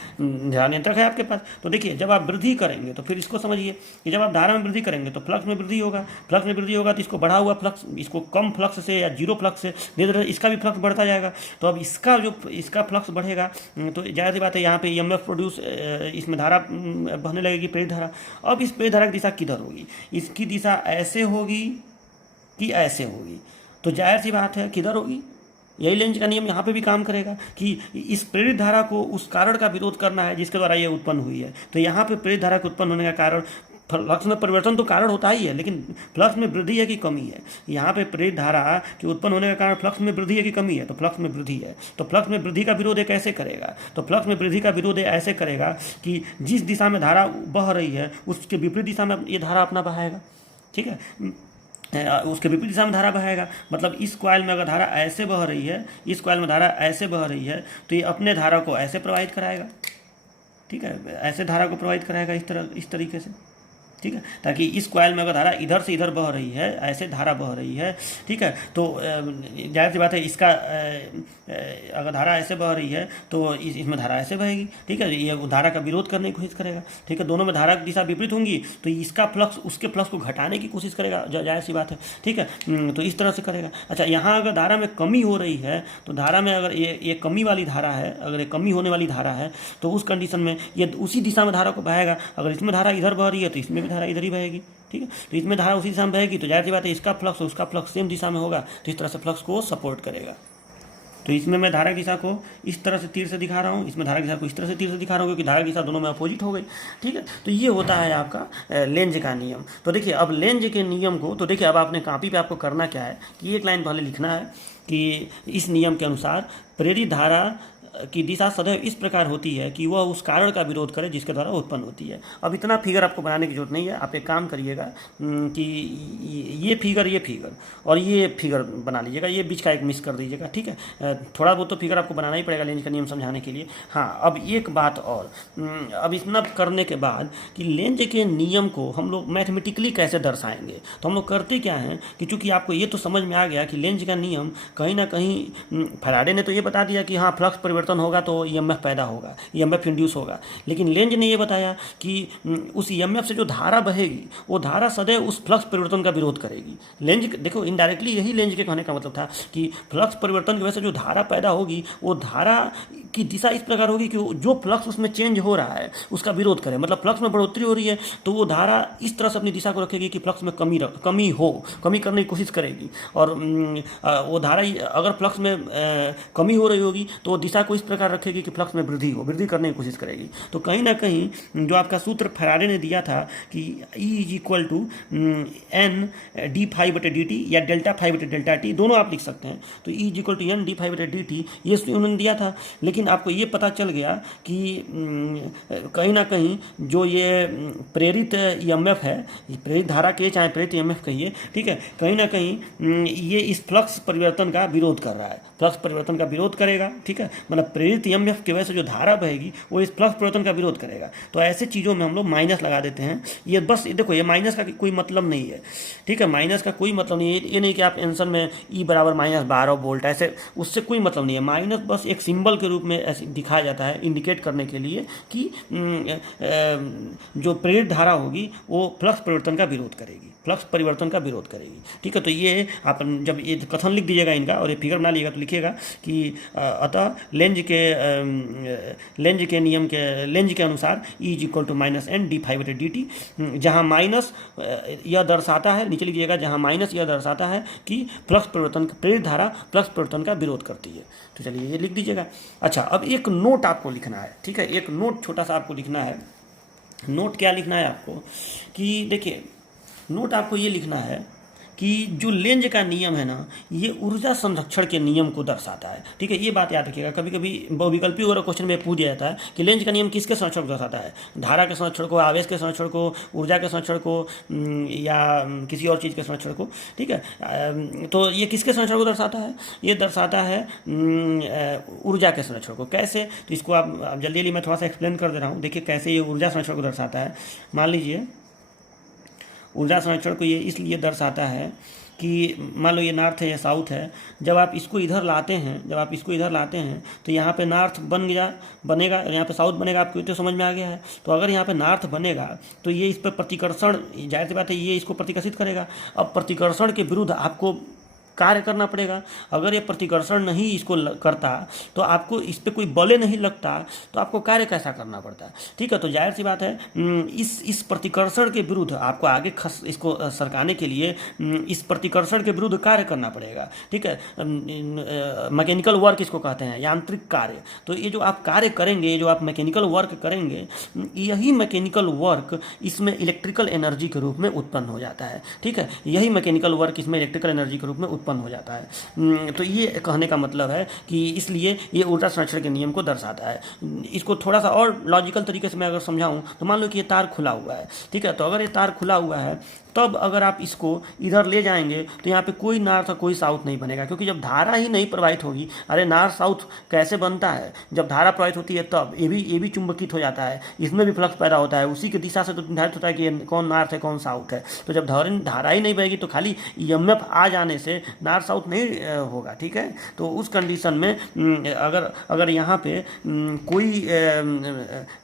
धारा नियंत्रक है आपके पास, तो देखिए जब आप वृद्धि करेंगे तो फिर इसको समझिए कि जब आप धारा में वृद्धि करेंगे तो फ्लक्स में वृद्धि होगा, फ्लक्स में वृद्धि होगा तो इसको बढ़ा हुआ फ्लक्स, इसको कम फ्लक्स से या जीरो फ्लक्स से धीरे धीरे इसका भी फ्लक्स बढ़ता जाएगा। तो अब इसका फ्लक्स बढ़ेगा तो जाहिर सी बात है यहाँ पे ईएमएफ प्रोड्यूस, इसमें धारा बहने लगेगी, प्रेरित धारा। अब इस प्रेरित धारा की दिशा किधर होगी? इसकी दिशा ऐसे होगी कि ऐसे होगी, तो जाहिर सी बात है किधर होगी। यही लेंज का नियम यहाँ पे भी काम करेगा कि इस प्रेरित धारा को उस कारण का विरोध करना है जिसके द्वारा ये उत्पन्न हुई है। तो यहाँ पे प्रेरित धारा के उत्पन्न होने का कारण, फ्लक्स में परिवर्तन तो कारण होता ही है, लेकिन फ्लक्स में वृद्धि है कि कमी है? यहाँ पे प्रेरित धारा के उत्पन्न होने का कारण फ्लक्स में वृद्धि है कि कमी है? तो फ्लक्स में वृद्धि है। तो फ्लक्स में वृद्धि का विरोध कैसे करेगा? तो फ्लक्स में वृद्धि का विरोध ऐसे करेगा कि जिस दिशा में धारा बह रही है उसके विपरीत दिशा में ये धारा अपना बहाएगा। ठीक है, उसके विपरीत दिशा में धारा बहेगा। मतलब इस कॉइल में अगर धारा ऐसे बह रही है, इस कॉइल में धारा ऐसे बह रही है, तो ये अपने धारा को ऐसे प्रवाहित कराएगा। ठीक है, ऐसे धारा को प्रवाहित कराएगा इस तरीके से। ठीक है, ताकि इस कॉइल में अगर धारा इधर से इधर बह रही है, ऐसे धारा बह रही है, ठीक है, तो जाहिर सी बात है इसका अगर धारा ऐसे बह रही है तो इसमें धारा ऐसे बहेगी। ठीक है, ये धारा का विरोध करने की कोशिश करेगा। ठीक है, दोनों में धारा की दिशा विपरीत होंगी, तो इसका फ्लक्स उसके फ्लक्स को घटाने की कोशिश करेगा, जाहिर सी बात है। ठीक है, तो इस तरह से करेगा। अच्छा, यहाँ अगर धारा में कमी हो रही है, तो धारा में अगर ये कमी वाली धारा है, अगर ये कमी होने वाली धारा है, तो उस कंडीशन में ये उसी दिशा में धारा को बहाएगा। अगर इसमें धारा इधर बह रही है तो इसमें भी धारा इधर ही बहेगी। ठीक है, तो इसमें धारा उसी दिशा में बहेगी, तो जाहिर सी बात है इसका फ्लक्स उसका फ्लक्स सेम दिशा में होगा, तो इस तरह से फ्लक्स को सपोर्ट करेगा। तो इसमें मैं धारा की दिशा को इस तरह से तीर से दिखा रहा हूँ, इसमें धारा की दिशा को इस तरह से तीर से दिखा रहा हूँ, क्योंकि धारा की दिशा दोनों में अपोजिट हो गई। ठीक है, तो ये होता है आपका लेंज का नियम। तो देखिए अब लेंज के नियम को, तो देखिए अब आपने कॉपी पे आपको करना क्या है कि एक लाइन पहले लिखना है कि इस नियम के अनुसार प्रेरित धारा की दिशा सदैव इस प्रकार होती है कि वह उस कारण का विरोध करे जिसके द्वारा उत्पन्न होती है। अब इतना फिगर आपको बनाने की जरूरत नहीं है, आप एक काम करिएगा कि ये फिगर और ये फिगर बना लीजिएगा, ये बीच का एक मिस कर दीजिएगा। ठीक है, थोड़ा बहुत तो फिगर आपको बनाना ही पड़ेगा लेंज का नियम समझाने के लिए। हाँ, अब एक बात और, अब इतना करने के बाद कि लेंज के नियम को हम लोग मैथमेटिकली कैसे दर्शाएंगे, तो हम लोग करते क्या हैं कि चूँकि आपको ये तो समझ में आ गया कि लेंज का नियम कहीं ना कहीं, फैराडे ने तो ये बता दिया कि हाँ फ्लक्स परिवर्तन होगा तो ईएमएफ पैदा होगा, ईएमएफ इंड्यूस होगा, लेकिन लेंज ने ये बताया कि उस ईएमएफ से जो धारा बहेगी वो धारा सदैव उस फ्लक्स परिवर्तन का विरोध करेगी। लेंज देखो इनडायरेक्टली यही लेंज के कहने का मतलब था कि फ्लक्स परिवर्तन की वजह से जो धारा पैदा होगी वो धारा की दिशा इस प्रकार होगी कि जो फ्लक्स उसमें चेंज हो रहा है उसका विरोध करे। मतलब फ्लक्स में बढ़ोतरी हो रही है तो वो धारा इस तरह से अपनी दिशा को रखेगी कि फ्लक्स में कमी करने की कोशिश करेगी, और वो धारा अगर फ्लक्स में कमी हो रही होगी तो वो दिशा को को इस प्रकार रखेगी कि फ्लक्स में वृद्धि करने की कोशिश करेगी। तो कहीं ना कहीं जो आपका सूत्र फैराडे ने दिया था कि E is equal to n d phi बटे डी टी या डेल्टा फाई बटे डेल्टा टी, दोनों आप लिख सकते हैं। तो E is equal to n d phi बटे डी टी ये उन्होंने दिया था, लेकिन आपको ये पता चल गया कि कहीं ना कहीं जो ये प्रेरित EMF है, प्रेरित धारा के चाहे प्रेरित EMF कहिए, ठीक है, कहीं ना कहीं ये इस फ्लक्स परिवर्तन का विरोध कर रहा है, फ्लक्स परिवर्तन का विरोध करेगा, ठीक है, मतलब प्रेरित EMF की वजह से जो धारा बहेगी वो इस फ्लक्स परिवर्तन का विरोध करेगा। तो ऐसे चीज़ों में हम लोग माइनस लगा देते हैं। ये बस देखो, ये माइनस का कोई मतलब नहीं है, ठीक है, माइनस का कोई मतलब नहीं है। ये नहीं कि आप आंसर में E बराबर -12 वोल्ट ऐसे, उससे कोई मतलब नहीं है। माइनस बस एक सिंबल के रूप में ऐसे दिखाया जाता है, इंडिकेट करने के लिए कि जो प्रेरित धारा होगी वो फ्लक्स परिवर्तन का विरोध करेगी, फ्लक्स परिवर्तन का विरोध करेगी, ठीक है। तो ये आप जब ये कथन लिख दीजिएगा इनका और ये फिगर बना लीजिएगा तो लिखिएगा कि अतः लेंज के अनुसार E is equal to -n d phi बटे डी टी, जहाँ माइनस यह दर्शाता है, नीचे लिखिएगा, जहाँ माइनस यह दर्शाता है कि फ्लक्स परिवर्तन, प्रेरित धारा फ्लक्स परिवर्तन का विरोध करती है। तो चलिए ये लिख दीजिएगा। अच्छा, अब एक नोट आपको लिखना है, ठीक है, एक नोट छोटा सा आपको लिखना है। नोट क्या लिखना है आपको कि देखिए, नोट आपको ये लिखना है कि जो लेंज का नियम है ना, ये ऊर्जा संरक्षण के नियम को दर्शाता है, ठीक है। ये बात याद रखिएगा, कभी कभी बहुविकल्पी वगैरह क्वेश्चन में पूछ दिया जाता है कि लेंज का नियम किसके संरक्षण को दर्शाता है, धारा के संरक्षण को, आवेश के संरक्षण को, ऊर्जा के संरक्षण को, या किसी और चीज़ के संरक्षण को, ठीक है। तो ये किसके संरक्षण को दर्शाता है? ये दर्शाता है ऊर्जा के संरक्षण को। कैसे? तो इसको आप जल्दी जल्दी मैं थोड़ा सा एक्सप्लेन कर दे रहा हूँ। देखिए कैसे ये ऊर्जा संरक्षण को दर्शाता है। मान लीजिए ऊर्जा संरक्षण को ये इसलिए दर्शाता है कि मान लो ये नॉर्थ है, ये साउथ है, जब आप इसको इधर लाते हैं तो यहाँ पे नॉर्थ बनेगा और यहाँ पे साउथ बनेगा। आपको तो समझ में आ गया है। तो अगर यहाँ पे नॉर्थ बनेगा तो ये इस पर प्रतिकर्षण, जाहिर सी बात है, ये इसको प्रतिकर्षित करेगा। अब प्रतिकर्षण के विरुद्ध आपको कार्य करना पड़ेगा। अगर ये प्रतिकर्षण नहीं इसको करता, तो आपको इस पर कोई बल नहीं लगता, तो आपको कार्य कैसा करना पड़ता, ठीक है। तो जाहिर सी बात है, इस प्रतिकर्षण के विरुद्ध आपको आगे इसको सरकाने के लिए इस प्रतिकर्षण के विरुद्ध कार्य करना पड़ेगा, ठीक है। मैकेनिकल वर्क इसको कहते हैं, यांत्रिक कार्य। तो ये जो आप कार्य करेंगे, ये जो आप मैकेनिकल वर्क करेंगे, यही मैकेनिकल वर्क इसमें इलेक्ट्रिकल एनर्जी के रूप में उत्पन्न हो जाता है, ठीक है। यही मैकेनिकल वर्क इसमें इलेक्ट्रिकल एनर्जी के रूप में उत्पन्न हो जाता है। तो ये कहने का मतलब है कि इसलिए ये ऊर्जा संरक्षण के नियम को दर्शाता है। इसको थोड़ा सा और लॉजिकल तरीके से मैं अगर समझाऊं तो मान लो कि ये तार खुला हुआ है, ठीक है। तो अगर ये तार खुला हुआ है, तब अगर आप इसको इधर ले जाएंगे तो यहाँ पे कोई नॉर्थ और कोई साउथ नहीं बनेगा, क्योंकि जब धारा ही नहीं प्रवाहित होगी, अरे नॉर्थ साउथ कैसे बनता है? जब धारा प्रवाहित होती है तब ये भी चुंबकित हो जाता है, इसमें भी फ्लक्स पैदा होता है, उसी की दिशा से तो निर्धारित होता है कि कौन नॉर्थ है कौन साउथ है। तो जब धारा ही नहीं बहेगी तो खाली EMF आ जाने से नॉर्थ साउथ नहीं होगा, ठीक है। तो उस कंडीशन में अगर यहाँ पे कोई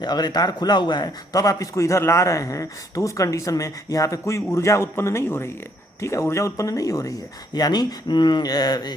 अगर तार खुला हुआ है, तब आप इसको इधर ला रहे हैं, तो उस कंडीशन में यहाँ पे कोई ऊर्जा उत्पन्न नहीं हो रही है, ठीक है, ऊर्जा उत्पन्न नहीं हो रही है। यानी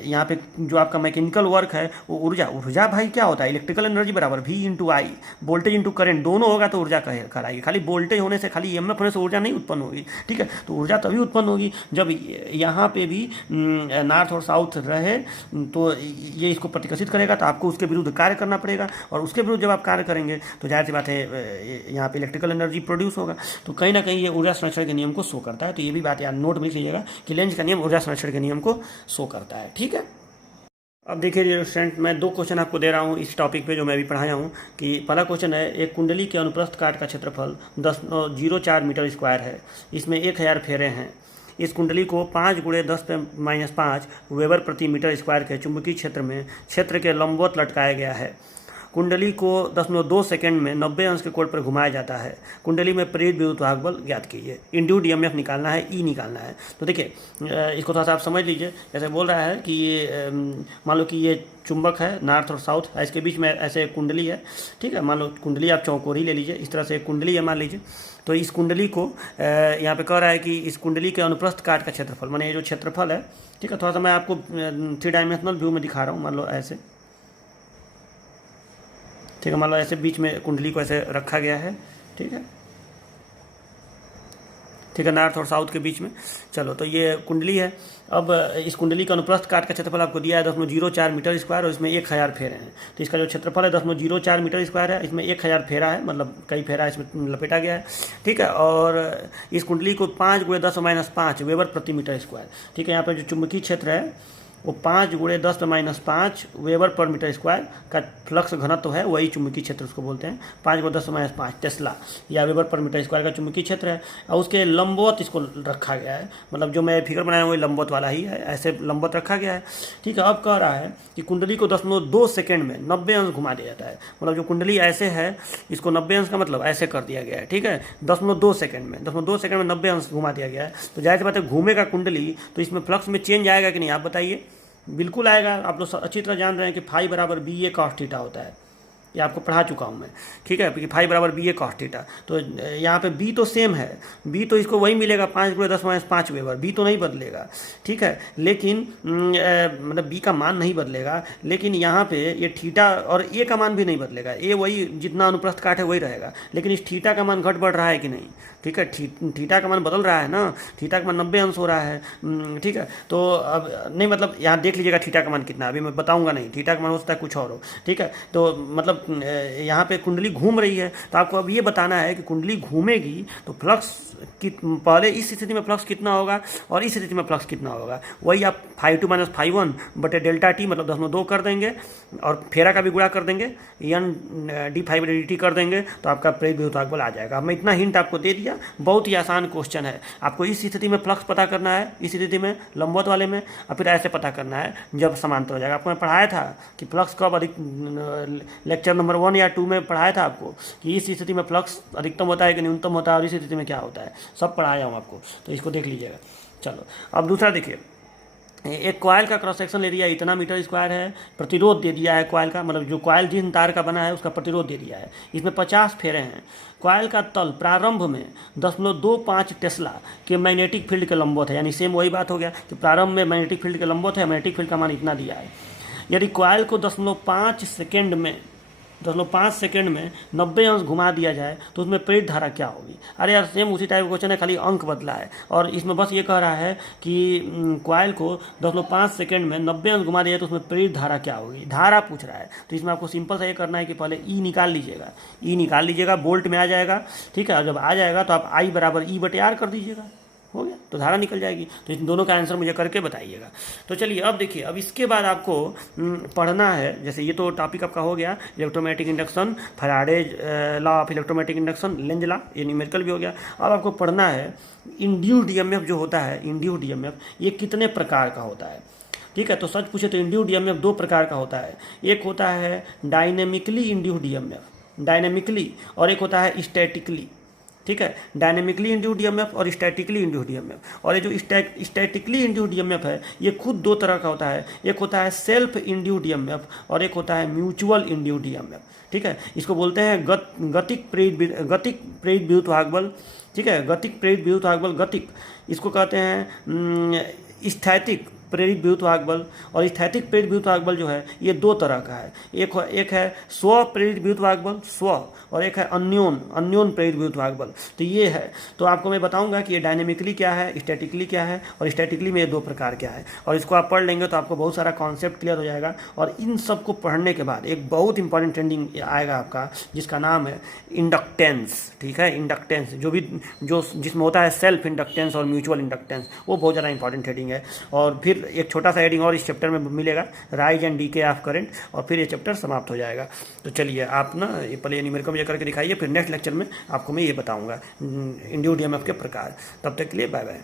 यहाँ पे जो आपका मैकेनिकल वर्क है वो ऊर्जा भाई क्या होता है? इलेक्ट्रिकल एनर्जी बराबर V इंटू आई, वोल्टेज इंटू करंट, दोनों होगा तो ऊर्जा कहलाएगी। खाली वोल्टेज होने से, खाली EMF होने से ऊर्जा नहीं उत्पन्न होगी, ठीक है। तो ऊर्जा तभी उत्पन्न होगी जब यहाँ पे भी नॉर्थ और साउथ रहे, तो ये इसको प्रतिकर्षित करेगा, तो आपको उसके विरुद्ध कार्य करना पड़ेगा, और उसके विरुद्ध जब आप कार्य करेंगे तो जाहिर सी बात है यहाँ पे इलेक्ट्रिकल एनर्जी प्रोड्यूस होगा। तो कहीं ना कहीं ये ऊर्जा संरक्षण के नियम को शो करता है। तो ये भी बात यार नोट में लिख लीजिएगा कि लेंज का नियम ऊर्जा संरक्षण के नियम को शो करता है, ठीक है। अब देखिए स्टूडेंट, मैं 2 क्वेश्चन आपको दे रहा हूँ इस टॉपिक पे जो मैं अभी पढ़ाया हूँ। कि पहला क्वेश्चन है, एक कुंडली के अनुप्रस्थ काट का क्षेत्रफल 10.04 मीटर स्क्वायर है, इसमें 1000 फेरे हैं। इस कुंडली को 5 × 10⁻⁵ वेबर प्रति मीटर स्क्वायर के चुंबकीय क्षेत्र में क्षेत्र के लंबवत लटकाया गया है। कुंडली को 10.2 सेकंड में 90 अंश के कोण पर घुमाया जाता है। कुंडली में प्रेरित विद्युत वाहक बल ज्ञात कीजिए। इंड्यूस्ड EMF निकालना है, E निकालना है। तो देखिए इसको थोड़ा सा आप समझ लीजिए। जैसे बोल रहा है कि ये मान लो कि ये चुंबक है, नॉर्थ और साउथ, इसके बीच में ऐसे कुंडली है, ठीक है। मान लो कुंडली आप चौकोरी ले लीजिए, इस तरह से कुंडली है मान लीजिए। तो इस कुंडली को यहाँ पे कह रहा है कि इस कुंडली के अनुप्रस्थ काट का क्षेत्रफल, माने ये जो क्षेत्रफल है, ठीक है। थोड़ा सा मैं आपको 3 डायमेंशनल व्यू में दिखा रहा हूँ। मान लो ऐसे, ठीक है, मान लो ऐसे बीच में कुंडली को ऐसे रखा गया है, ठीक है। ठीक है, नॉर्थ और साउथ के बीच में। चलो, तो ये कुंडली है। अब इस कुंडली का अनुप्रस्थ काट का क्षेत्रफल आपको दिया है 0.04 मीटर स्क्वायर, और इसमें 1000 फेरे हैं। तो इसका जो क्षेत्रफल है 0.04 मीटर स्क्वायर है, इसमें 1000 फेरा है, मतलब कई फेरा इसमें लपेटा गया है। ठीक है, और इस कुंडली को 5 × 10⁻5 वेबर प्रति मीटर स्क्वायर। ठीक है, यहाँ पर जो चुंबकीय क्षेत्र है वो 5 × 10⁻5 वेबर पर मीटर स्क्वायर का फ्लक्स घनत्व है, वही चुंबकीय क्षेत्र उसको बोलते हैं। 5 × 10⁻5 टेस्ला या वेबर पर मीटर स्क्वायर का चुंबकीय क्षेत्र है, और उसके लंबवत इसको रखा गया है। मतलब जो मैं फिगर बनाया वही लंबवत वाला ही है, ऐसे लंबवत रखा गया है। ठीक है, अब कह रहा है कि कुंडली को 0.2 सेकेंड में 90 अंश घुमा दिया जाता है। मतलब जो कुंडली ऐसे है, इसको 90 अंश का मतलब ऐसे कर दिया गया है। ठीक है, 0.2 सेकेंड में 90 अंश घुमा दिया गया है। तो जाहिर सी बात है, घूमेगा कुंडली तो इसमें फ्लक्स में चेंज आएगा कि नहीं, आप बताइए। बिल्कुल आएगा। आप लोग अच्छी तरह जान रहे हैं कि फाई बराबर BA cos थीटा होता है, ये आपको पढ़ा चुका हूँ मैं। ठीक है, कि फाई बराबर BA cos थीटा। तो यहाँ पे B तो सेम है, B तो इसको वही मिलेगा 5 × 10⁻5 वेबर, B तो नहीं बदलेगा। ठीक है, लेकिन मतलब B का मान नहीं बदलेगा, लेकिन यहाँ पे ये थीटा और A का मान भी नहीं बदलेगा। A वही जितना अनुप्रस्थ काट है वही रहेगा, लेकिन इस थीटा का मान घट बढ़ रहा है कि नहीं। ठीक है, थीटा का मान बदल रहा है ना, थीटा का मान 90 अंश हो रहा है। ठीक है, तो अब नहीं, मतलब यहाँ देख लीजिएगा थीटा का मान कितना, अभी मैं बताऊँगा नहीं, थीटा का मान हो सकता है कुछ और हो। ठीक है, तो मतलब यहाँ पे कुंडली घूम रही है, तो आपको अब ये बताना है कि कुंडली घूमेगी तो फ्लक्स की पहले इस स्थिति में फ्लक्स कितना होगा और इस स्थिति में फ्लक्स कितना होगा। वही आप φ2 - φ1 बटे डेल्टा टी मतलब 0.2 कर देंगे, और फेरा का भी गुणा कर देंगे, n d∅dt कर देंगे, तो आपका प्रेरित विद्युत बल आ जाएगा। मैं इतना हिंट आपको दे दिया, बहुत ही आसान क्वेश्चन है। आपको इस स्थिति में फ्लक्स पता करना है, इस स्थिति में लंबवत वाले में, और फिर ऐसे पता करना है जब समांतर हो जाएगा। आपको मैं पढ़ाया था कि फ्लक्स कब अधिक, लेक्चर नंबर 1 या 2 में पढ़ाया था आपको कि इस स्थिति में फ्लक्स अधिकतम होता है कि न्यूनतम होता है, और इस स्थिति में क्या होता है, सब पढ़ाया हूँ आपको, तो इसको देख लीजिएगा। चलो, अब दूसरा देखिए, एक कॉइल का क्रॉस सेक्शन एरिया इतना मीटर स्क्वायर है, प्रतिरोध दे दिया है कॉइल का, मतलब जो कॉइल जिन तार का बना है उसका प्रतिरोध दे दिया है। इसमें 50 फेरे हैं। कॉइल का तल प्रारंभ में 0.25 टेस्ला के मैग्नेटिक फील्ड के लंबवत है, यानी सेम वही बात हो गया कि प्रारंभ में मैग्नेटिक फील्ड के लंबवत है, मैग्नेटिक फील्ड का मान इतना दिया है। यदि कॉइल को 0.5 सेकेंड में 90 अंश घुमा दिया जाए तो उसमें प्रेरित धारा क्या होगी। अरे यार, सेम उसी टाइप का क्वेश्चन है, खाली अंक बदला है, और इसमें बस ये कह रहा है कि कॉइल को 0.5 सेकेंड में 90 अंश घुमा दिया जाए तो उसमें प्रेरित धारा क्या होगी, धारा पूछ रहा है। तो इसमें आपको सिंपल सा ये करना है कि पहले E निकाल लीजिएगा, बोल्ट में आ जाएगा। ठीक है, और जब आ जाएगा तो आप I बराबर E/R कर दीजिएगा, हो गया, तो धारा निकल जाएगी। तो इन दोनों का आंसर मुझे करके बताइएगा। तो चलिए, अब देखिए, अब इसके बाद आपको पढ़ना है, जैसे ये तो टॉपिक आपका हो गया electromagnetic induction, Faraday's law of electromagnetic induction, Lenz law, ये न्यूमेरिकल भी हो गया। अब आपको पढ़ना है इंड्यूस्ड EMF जो होता है, इंड्यूस्ड EMF ये कितने प्रकार का होता है। ठीक है, तो सच पूछे तो इंड्यूस्ड EMF 2 प्रकार का होता है। एक होता है डायनेमिकली इंड्यूस्ड EMF, डायनेमिकली, और एक होता है स्टैटिकली। ठीक है, डायनेमिकली इंड्यूस्ड EMF और स्टैटिकली इंड्यूस्ड EMF। और ये जो स्टैटिकली इंड्यूस्ड EMF है ये खुद 2 तरह का होता है, एक होता है सेल्फ इंड्यूस्ड EMF और एक होता है म्यूचुअल इंड्यूस्ड EMF। ठीक है, इसको बोलते हैं गतिक प्रेरित विद्युत बल। ठीक है, गतिक प्रेरित विद्युत बल, गतिक, इसको कहते हैं स्थैतिक प्रेरित विद्युत बल। और स्थैतिक प्रेरित विद्युत बल जो है ये 2 तरह का है, एक है स्व प्रेरित विद्युत बल, स्व, और एक है अन्योन प्रेरित विद्युत बल। तो ये है, तो आपको मैं बताऊंगा कि ये डायनेमिकली क्या है, स्टैटिकली क्या है, और स्टैटिकली में ये 2 प्रकार क्या है। और इसको आप पढ़ लेंगे तो आपको बहुत सारा कॉन्सेप्ट क्लियर हो जाएगा। और इन सब को पढ़ने के बाद एक बहुत इंपॉर्टेंट ट्रेंडिंग आएगा आपका, जिसका नाम है इंडक्टेंस। ठीक है, इंडक्टेंस जिसमें होता है सेल्फ इंडक्टेंस और म्यूचुअल इंडक्टेंस, वो बहुत ज़्यादा इंपॉर्टेंट हेडिंग है। और फिर एक छोटा सा हेडिंग और इस चैप्टर में मिलेगा, rise and DK of current, और फिर ये चैप्टर समाप्त हो जाएगा। तो चलिए, आप ना ये पहले न्यूमेरिकल मुझे करके दिखाइए, फिर नेक्स्ट लेक्चर में आपको मैं ये बताऊंगा इंड्यूस्ड EMF के प्रकार। तब तक के लिए बाय बाय।